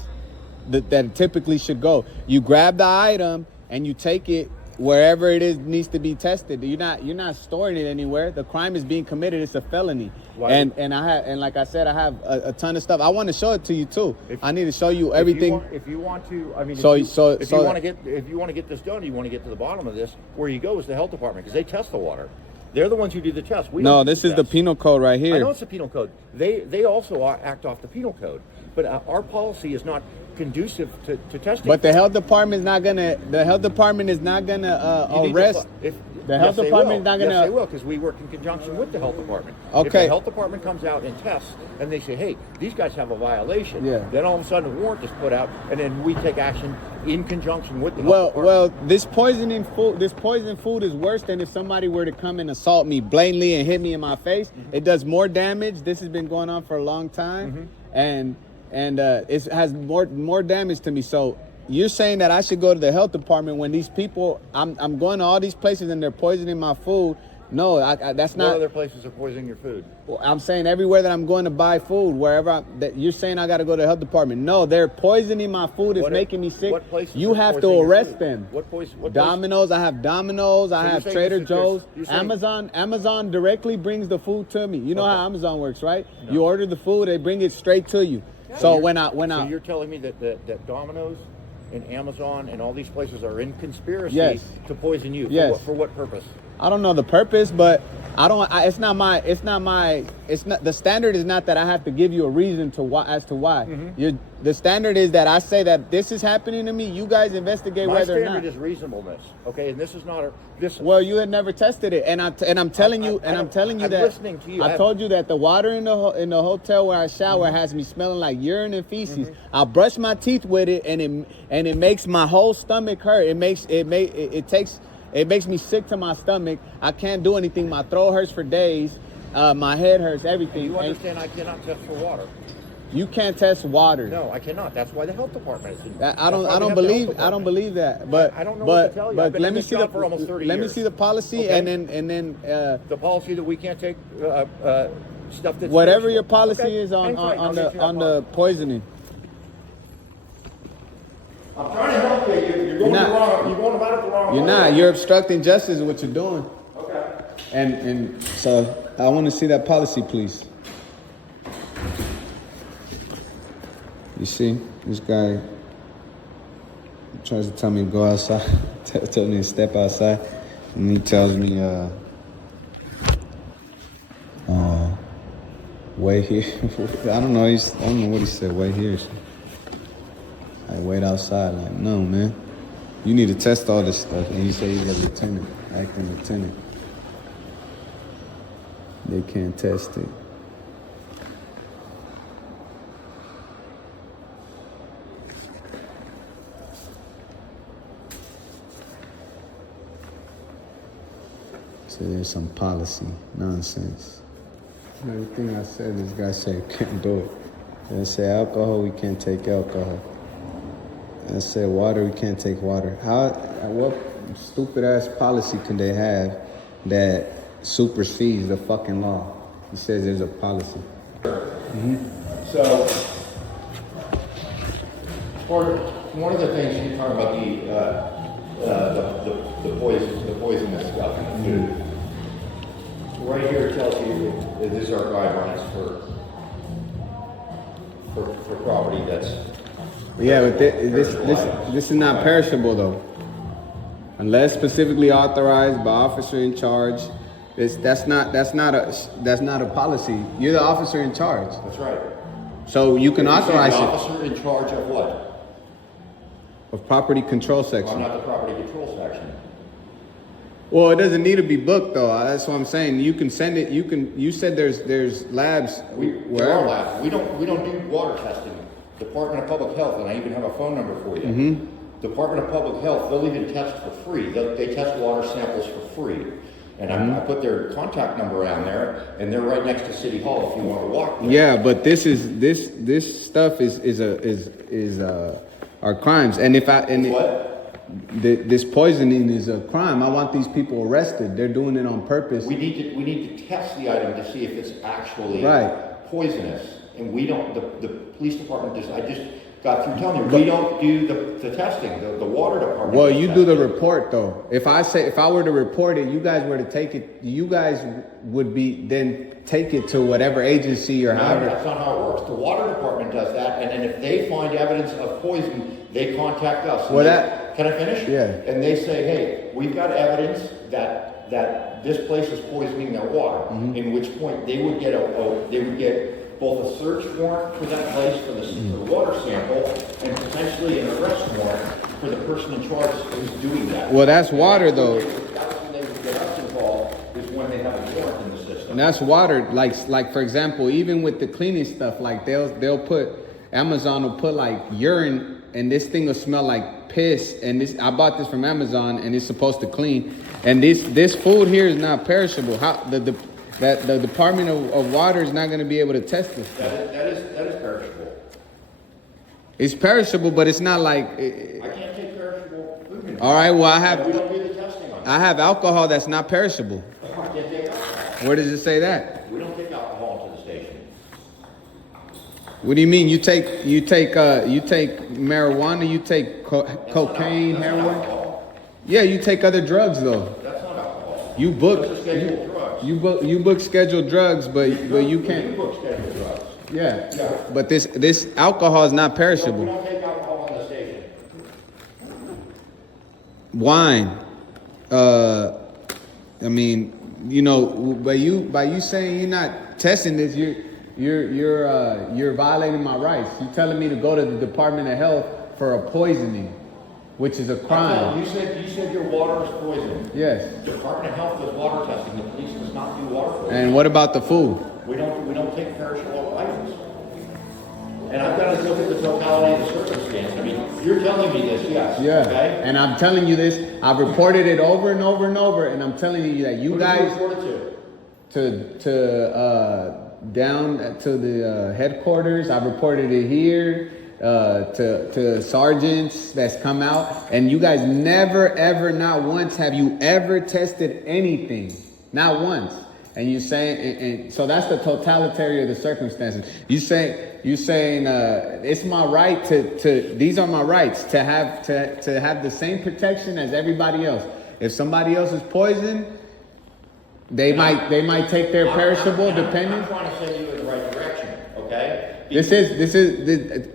that it typically should go. You grab the item and you take it wherever it is needs to be tested. You're not storing it anywhere. The crime is being committed. It's a felony. And like I said, I have a ton of stuff. I want to show it to you too. I need to show you everything. If you want to, I mean, if you want to get this done, you want to get to the bottom of this. Where you go is the health department, because they test the water. They're the ones who do the test. This is the penal code right here. I know it's the penal code. They also act off the penal code, but our policy is not conducive to testing. But the health department is not gonna. The health department is not gonna arrest. The health department is not gonna. Yes, they will, because we work in conjunction with the health department. Okay. If the health department comes out and tests, and they say, "Hey, these guys have a violation," then all of a sudden a warrant is put out, and then we take action in conjunction with the health department. Well, this poisoned food is worse than if somebody were to come and assault me blatantly and hit me in my face. It does more damage. This has been going on for a long time, and it has more damage to me. So you're saying that I should go to the health department when these people, I'm going to all these places and they're poisoning my food. No, that's not. What other places are poisoning your food? Well, I'm saying everywhere that I'm going to buy food, wherever that you're saying I got to go to the health department. No, they're poisoning my food. It's making me sick. What places you are have to poisoning your arrest food? them. What place? Domino's. I have Domino's. I have Trader Joe's. you're saying- Amazon directly brings the food to me. You know how Amazon works, right? No. You order the food, they bring it straight to you. So when I you're telling me that Domino's and Amazon and all these places are in conspiracy Yes. to poison you. Yes. For what purpose? I don't know the purpose, but it's not the standard is not that I have to give you a reason to why as to why. The standard is that I say that this is happening to me. You guys investigate My whether or standard not. is reasonableness. Okay, and this is not this. Well, you had never tested it, and I'm telling you I'm that listening to you. I told you that the water in the hotel where I shower has me smelling like urine and feces. I brush my teeth with it, and it makes my whole stomach hurt. It makes me sick to my stomach. I can't do anything. My throat hurts for days. My head hurts. Everything. You understand? I cannot test for water. You can't test water. No, I cannot. That's why the health department is. I don't believe that. But I don't know what to tell you. I've been let in me this see job for almost 30 let me years. see the policy, Okay. and then the policy that we can't take stuff that's whatever perishable. your policy Okay, is hang tight. I'll get you that on the poisoning. I'm trying to help you. You're going You're about it the wrong way. You're not. You're obstructing justice is what you're doing. Okay. And so I want to see that policy, please. You see, this guy tries to tell me to go outside, tells me to step outside, and he tells me, wait here. I don't know what he said. Wait here. I wait outside. Like, no, man. You need to test all this stuff. And he said he's a lieutenant, acting lieutenant. They can't test it. So there's some policy nonsense. Everything I said, this guy said can't do it. And I say alcohol, we can't take alcohol. And I said water, we can't take water. What stupid ass policy can they have that supersedes the fucking law? He says there's a policy. So, one of the things you're talking about the poisonous stuff in the food. Right here it tells you that these are guidelines for property that's. Yeah, but this is not perishable though. Unless specifically authorized by officer in charge. That's not a policy. You're the officer in charge. That's right. So you can authorize the it. officer in charge of what? Of property control I'm section. not the property control section. Well, it doesn't need to be booked though. That's what I'm saying. You can send it. You said there's labs There wherever. are labs. We don't do water testing. Department of Public Health, and I even have a phone number for you. Department of Public Health, they'll even test for free. They test water samples for free. And I put their contact number down there, and they're right next to City Hall if you want to walk there. Yeah, but this stuff is are crimes. And What? This poisoning is a crime. I want these people arrested. They're doing it on purpose. We need to test the item to see if it's actually Right. poisonous. And we don't, the police department I just got through telling you, we don't do the testing, the water department. Well, does you do the testing. report though. If I were to report it, you guys were to take it. You guys would then take it to whatever agency or No, however. that's not how it works. The water department does that, and then if they find evidence of poison, they contact us. And Well, can I finish? Yeah. And they say, hey, we've got evidence that this place is poisoning their water. Mm-hmm. In which point they would get both a search warrant for that place for the water sample, and potentially an arrest warrant for the person in charge who's doing that. Well, that's water though. That's when they would get us involved, is when they have a warrant in the system. And that's water. Like for example, even with the cleaning stuff, like they'll put Amazon will put like urine, and this thing will smell like piss. And I bought this from Amazon, and it's supposed to clean. And this food here is not perishable. How the Department of Water is not going to be able to test this stuff. That is perishable. It's perishable, but it's not like. I can't take perishable food. All right. Well, We don't do the testing on it. I have alcohol that's not perishable. I can't take alcohol. Where does it say that? We don't take alcohol into the station. What do you mean? You take marijuana? You take cocaine, That's not heroin? alcohol. Yeah, you take other drugs though. That's not alcohol. You book. Those are scheduled drugs. You book scheduled drugs, but you We can't. do book scheduled drugs. Yeah. But this alcohol is not We perishable. don't take alcohol in the station. wine. I mean, you know, by you saying you're not testing this, you're violating my rights. You're telling me to go to the Department of Health for a poisoning, which is a crime. You said your water is poisoned. Yes. Department of Health does water testing. The police does not do water testing. And what about the food? We don't take perishable items. And I've got to look at the totality of the circumstance. I mean, you're telling me this, yes. Yeah. Okay? And I'm telling you this. I've reported it over and over and over, and I'm telling you that you Who guys did you report it to down to the headquarters. I've reported it here to sergeants that's come out, and you guys never ever, not once have you ever tested anything, not once. And you're saying, and so that's the totality of the circumstances. You're saying it's my right to these are my rights to have the same protection as everybody else. If somebody else is poisoned, they might take their perishable depending. I'm trying to send you in the right direction, okay? This is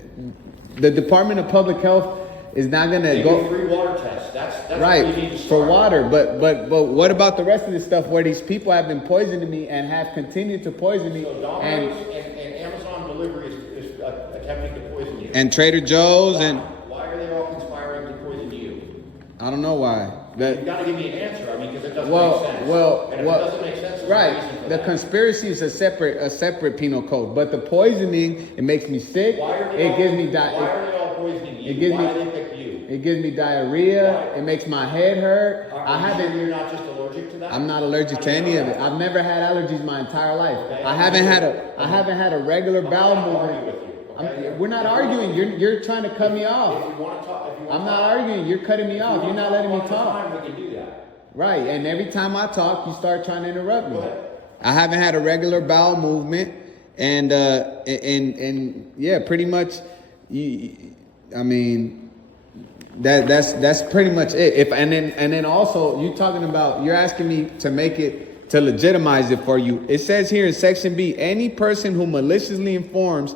the Department of Public Health is not gonna They go do free water tests. That's right where you need to for start. water, but what about the rest of this stuff where these people have been poisoning me and have continued to poison me, So Domino's and Amazon delivery is attempting to poison you. and Trader Joe's and Why are they all conspiring to poison you? I don't know why. You got to give me an answer. I mean, because it doesn't make sense. And if it doesn't make sense, there's a reason right. for The that. conspiracy is a separate penal code, but the poisoning, it makes me sick. Why are they It all, gives me Why are they all poisoning you? it gives Why me- do they pick you? it gives me diarrhea. It makes my head hurt. I Are you haven't. sure you're not just allergic to that? I'm not allergic to any of it. I've never had allergies my entire life. I haven't had a regular bowel movement. We're not arguing. You're trying to cut me If off. you want to talk, I'm not arguing. You're cutting me off. You're not letting me talk. We can do that. Right. And every time I talk, you start trying to interrupt me. Go ahead. I haven't had a regular bowel movement, and yeah, pretty much. I mean. That's pretty much it. And then also you're asking me to make it to legitimize it for you. It says here in section B, any person who maliciously informs,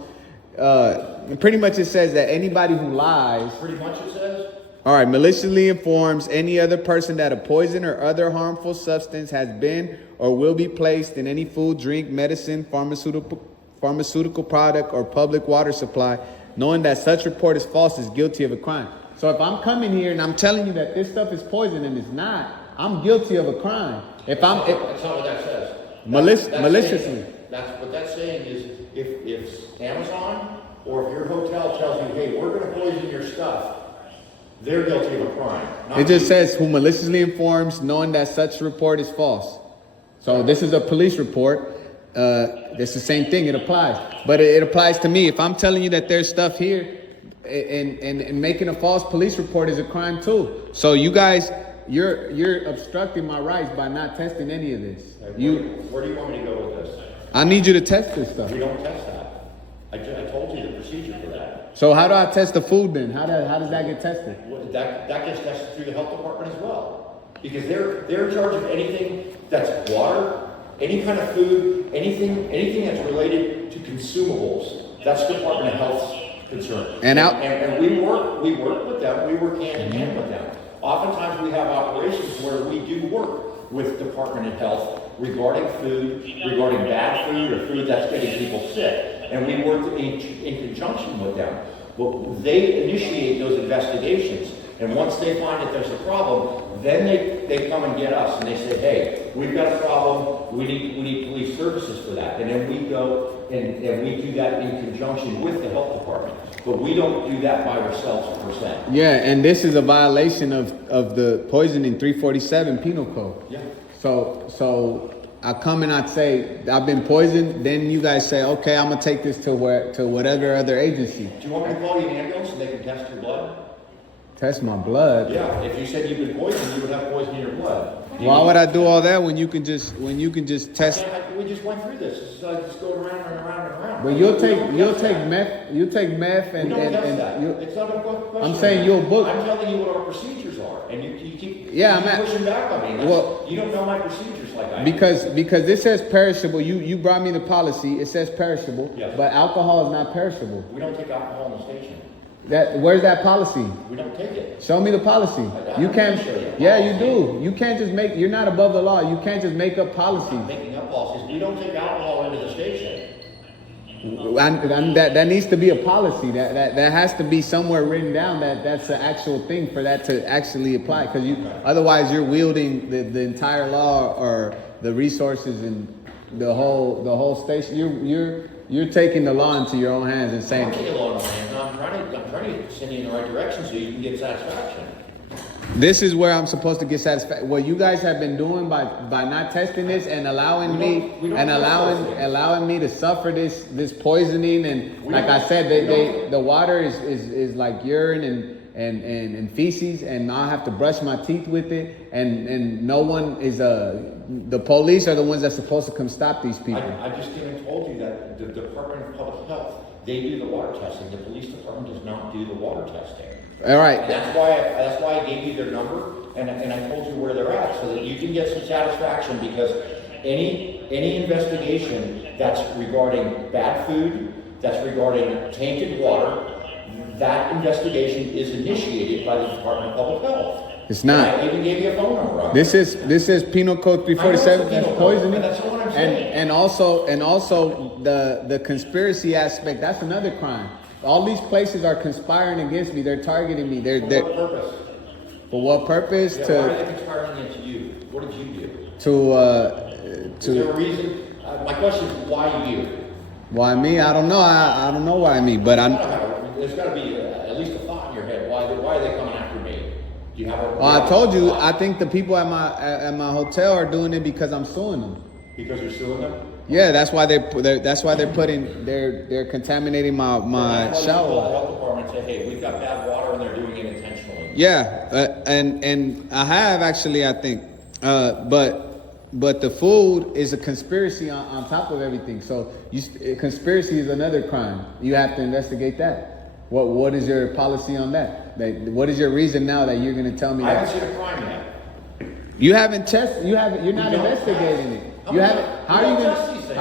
pretty much it says that anybody who lies. Pretty much it says. All right, maliciously informs any other person that a poison or other harmful substance has been or will be placed in any food, drink, medicine, pharmaceutical product, or public water supply, knowing that such report is false, is guilty of a crime. So if I'm coming here and I'm telling you that this stuff is poison and it's not, I'm guilty of a crime. That's not what that says. Maliciously. What that's saying is if Amazon or if your hotel tells you, hey, we're going to poison your stuff, they're guilty of a crime. It just says who maliciously informs, knowing that such report is false. So this is a police report. It's the same thing. It applies, but it applies to me. If I'm telling you that there's stuff here, and making a false police report is a crime too. So you guys, you're obstructing my rights by not testing any of this. Where do you want me to go with this? I need you to test this stuff. We don't test that. I told you the procedure for that. So how do I test the food then? How does that get tested? That gets tested through the health department as well, because they're in charge of anything that's water, any kind of food, anything that's related to consumables. That's Department of Health's concern. And we work with them. We work hand in hand with them. Oftentimes we have operations where we do work with Department of Health regarding food, regarding bad food or food that's getting people sick, and we work in conjunction with them. But they initiate those investigations, and once they find that there's a problem, then they come and get us and they say, hey, we've got a problem, we need police services for that. And then we go and we do that in conjunction with the health department. But we don't do that by ourselves per se. Yeah, and this is a violation of the poisoning 347 penal code. Yeah. So I come and I say I've been poisoned, then you guys say, okay, I'm gonna take this to whatever other agency. Do you want me to call you an ambulance and they can test your blood? Test my blood. Yeah, if you said you've been poisoned, you would have poison in your blood. Why would I do all that when you can just test? We just went through this. It's like just going around and around and around. But you'll take meth and We don't test that. you. It's not a question. I'm saying you'll book. I'm telling you what our procedures are, and you keep pushing back on me. Well, you don't know my procedures like I do. Because it says perishable. You brought me the policy. It says perishable, Yes. but alcohol is not perishable. We don't take alcohol in the station. Where's that policy? We don't take it. Show me the policy. I You can't. show you. Yeah, you do. You can't just make. You're not above the law. You can't just make up policies. Making up policies. We don't take alcohol into the station. That needs to be a policy. That has to be somewhere written down that that's the actual thing for that to actually apply. Because otherwise you're wielding the entire law or the resources and the whole station. You're taking the law into your own hands and saying. I'm taking the law in my hands. No, I'm trying to send you in the right direction so you can get satisfaction. This is where I'm supposed to get satisfaction. What you guys have been doing by not testing this and allowing me to suffer this poisoning, and like I said, the water is like urine and feces, and I have to brush my teeth with it, and no one is the police are the ones that's supposed to come stop these people. I just even told you that the Department of Public Health, they do the water testing. The police department does not do the water testing. All right. And that's why I gave you their number and I told you where they're at so that you can get some satisfaction, because any investigation that's regarding bad food, that's regarding tainted water, that investigation is initiated by the Department of Public Health. It's not. And I even gave you a phone number on This is Penal Code 347. That's poisoning. That's what I'm saying. And also the conspiracy aspect. That's another crime. All these places are conspiring against me. They're targeting me. For what purpose? For what purpose? Yeah, why are they conspiring against you? What did you do? Is there a reason? My question is, why you? Why me? I don't know. I don't know why me, but I'm. There's got to be at least a thought in your head. Why are they coming after me? Do you have a? I told you. I think the people at my hotel are doing it because I'm suing them. Because you're suing them? Yeah, that's why they're contaminating my shower. The health department and say, hey, we've got bad water, and they're doing it intentionally. Yeah, and I have actually, I think, but the food is a conspiracy on top of everything. So conspiracy is another crime. You have to investigate that. What is your policy on that? What is your reason now that you're going to tell me I that? haven't seen a crime yet. You haven't tested. You're not investigating it. You haven't. How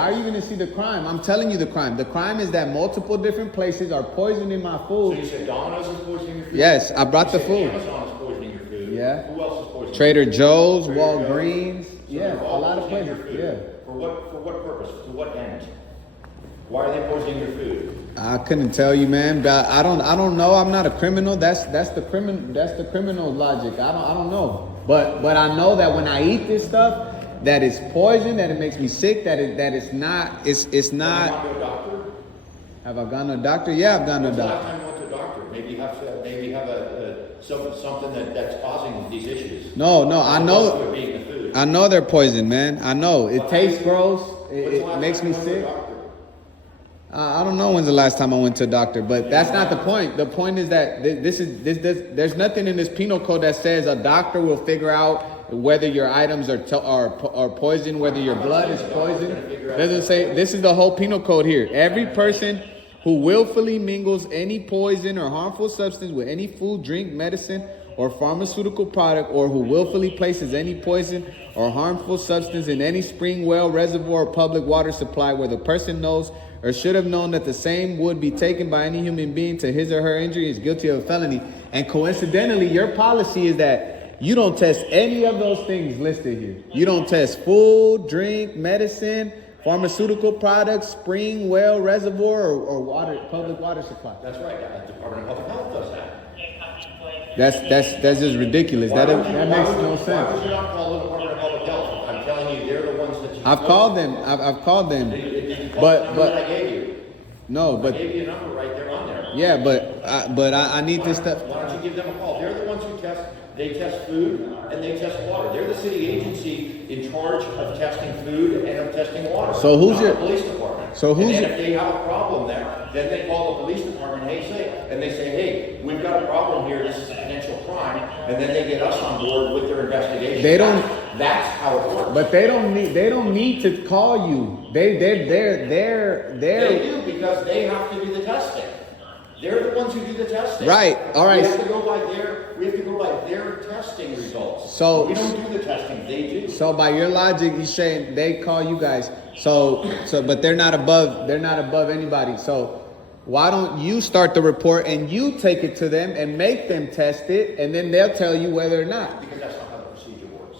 are you going to see the crime? I'm telling you the crime. The crime is that multiple different places are poisoning my food. So you said Domino's is poisoning your food? Yes, I brought the food. Amazon is poisoning your food. Yeah. Who else is poisoning? Trader Joe's, Trader Walgreens. Joe's. So Yeah, they're all a lot of poisoning places. your food. Yeah. For what purpose? To what end? Why are they poisoning your food? I couldn't tell you, man. But I don't know. I'm not a criminal. That's the criminal logic. I don't know. But I know that when I eat this stuff, that it's poison, that it makes me sick, that it's not. It's not. Have you gone to a doctor? Have I gone to a doctor? Yeah, I've gone to a When's the doctor. last time you went to a doctor? Maybe you have something that's causing these issues. No, I know. It being the food. I know they're poison, man. I know. It tastes gross. When's the It last makes time me you went to a sick. doctor? I don't know when's the last time I went to a doctor, but that's not the point. The point is that there's nothing in this penal code that says a doctor will figure out whether your items are poison, whether your blood is poison. Doesn't say. This is the whole penal code here. Every person who willfully mingles any poison or harmful substance with any food, drink, medicine, or pharmaceutical product, or who willfully places any poison or harmful substance in any spring, well, reservoir, or public water supply where the person knows or should have known that the same would be taken by any human being to his or her injury is guilty of a felony. And coincidentally, your policy is that you don't test any of those things listed here. You don't test food, drink, medicine, pharmaceutical products, spring, well, reservoir, or water, public water supply. That's right. The Department of Public Health does that. That's just ridiculous. That makes no Why sense. would you not call the Department of Public Health? I'm telling you, they're the ones that you. I've called them. I've called them. Did you call the But number that I gave you? no, I but gave you a number right there on there. yeah, but I need this stuff. Why don't you give them a call? They're the ones who test. They test food and they test water. They're the city agency in charge of testing food and of testing water. So who's not your- the police department? so who's and then your- if they have a problem there, then they call the police department. They say, hey, we've got a problem here. This is a potential crime, and then they get us on board with their investigation. They don't- That's how it works. But they don't need to call you. They're They do because they have to do the testing. They're the ones who do the testing. Right, all right. We have to go by their testing results. So- we don't do the testing, they do. So by your logic, you're saying they call you guys. So but they're not above anybody. So why don't you start the report and you take it to them and make them test it, and then they'll tell you whether or not. Because that's not how the procedure works.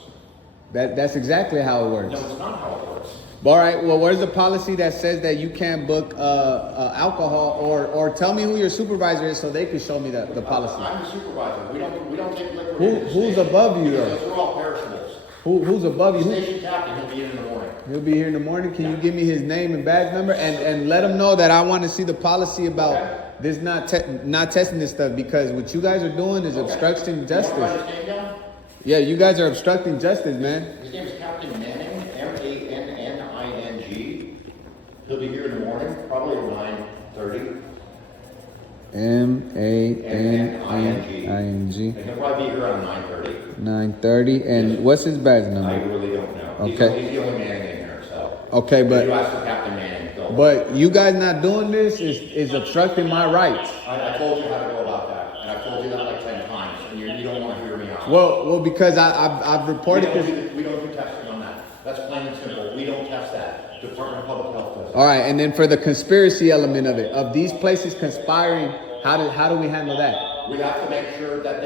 That's exactly how it works. No, it's not how it works. All right. Well, where's the policy that says that you can't book alcohol, or tell me who your supervisor is so they can show me the policy? I'm the supervisor. We don't take liquor. Who's above you though? Those are all perishables. Who's above you? Station captain, he'll be in the morning. He'll be here in the morning. Can you give me his name and badge number and let him know that I want to see the policy about this not testing this stuff, because what you guys are doing is obstructing justice. You want to write his name down? Yeah, you guys are obstructing justice, man. His name is Captain Manning, Manning. He'll be here in the morning, probably at 9:30. MANNING. And he'll probably be here around 9:30. 9:30. And what's his badge I number? really don't know. Okay. He's the only Manning in here, so. Okay, You but ask for Captain Manning, Phil. you guys not doing this is obstructing my rights. I told you how to go about that, and I've told you that like 10 times, and you don't want to hear me out. Well, because I've reported this. We don't do testing on that. That's plain and simple. We don't test that. Department of Public Health does. All right, and then for the conspiracy element of it, of these places conspiring, how do we handle that? We have to make sure that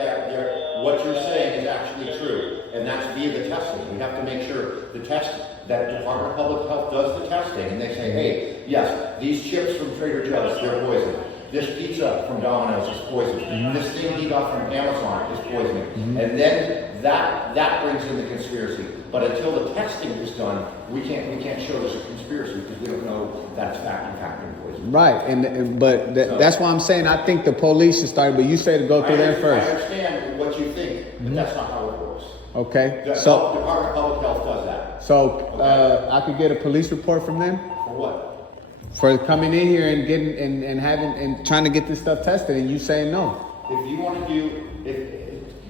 what you're saying is actually true, and that's via the testing. We have to make sure the test that Department of Public Health does the testing, and they say, hey, yes, these chips from Trader Joe's, they're poison. This pizza from Domino's is poison. This thing he got from Amazon is poison. And then that brings in the conspiracy. But until the testing is done, we can't show there's a conspiracy because we don't know that it's fact and poison. Right, but that's why I'm saying I think the police should start. But you say to go through them I first. understand what you think, but that's not how it works. Okay, The so Department of Public Health does that. I could get a police report from them For what? for coming in here and getting and having and trying to get this stuff tested, and you saying no. If you want to do,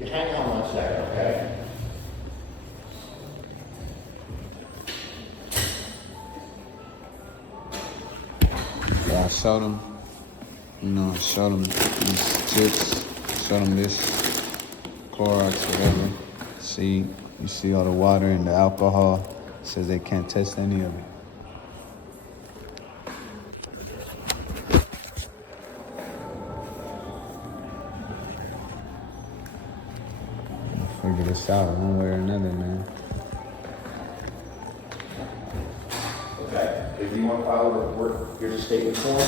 hang on 1 second, okay? Yeah, I showed them, I showed them these chips, showed them this Clorox, whatever. See, you see all the water and the alcohol. It says they can't test any of it. We'll figure this out one way or another, man. Okay, if you want to file a report, here's a statement form.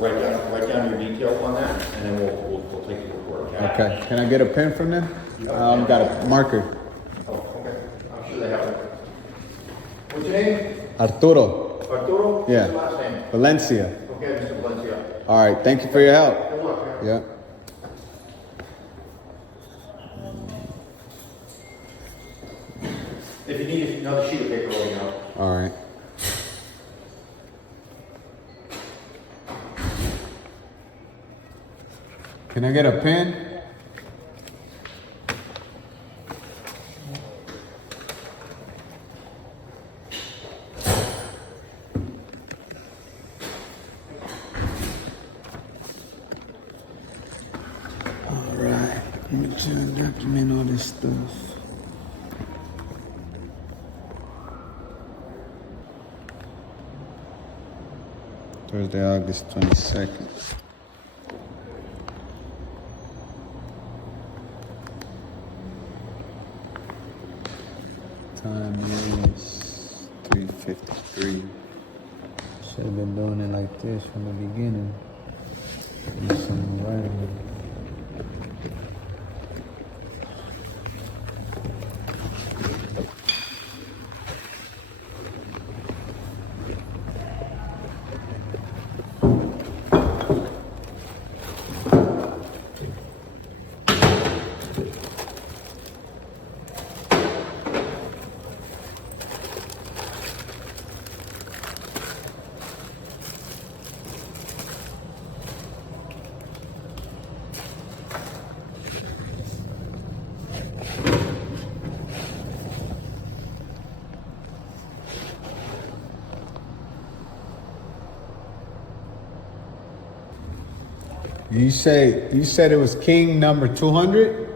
Write down your details on that, and then we'll take the report, okay? Okay, can I get a pen from them? Got a marker. Oh, okay. I'm sure they have it. What's your name? Arturo. Arturo? Yeah. What's your last name? Valencia. Okay, Mr. Valencia. All right, thank you for your help. Good luck, man. Yeah. If you need another sheet of paper, let me know. All right. Can I get a pen? All right. Let me try and document all this stuff. Thursday, August 22nd. Time is 3:53. Should have been doing it like this from the beginning. Something right in it. You said it was King number 200?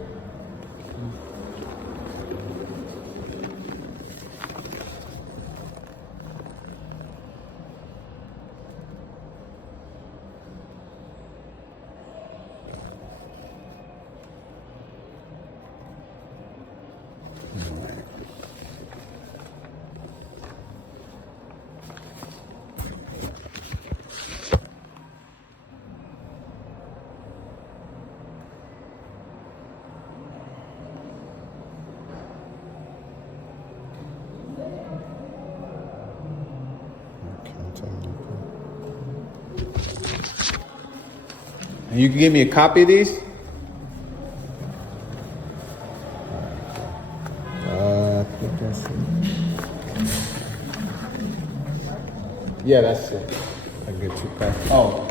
And you can give me a copy of these? I think that's it. Yeah, that's it. I get 2 packs. Oh.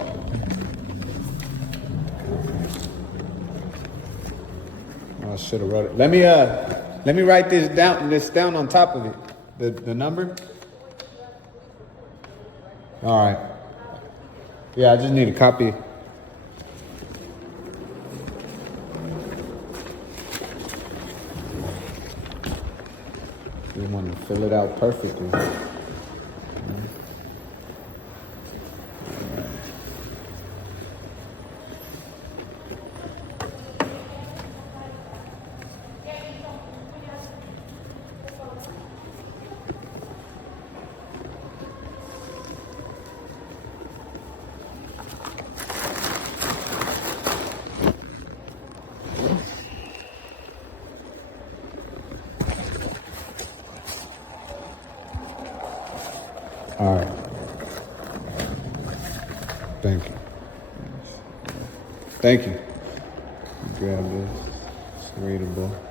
I should have wrote it. Let me write this down on top of it. The number. All right. Yeah, I just need a copy. We want to fill it out perfectly. All right. Thank you. Thank you. Grab this. It's readable.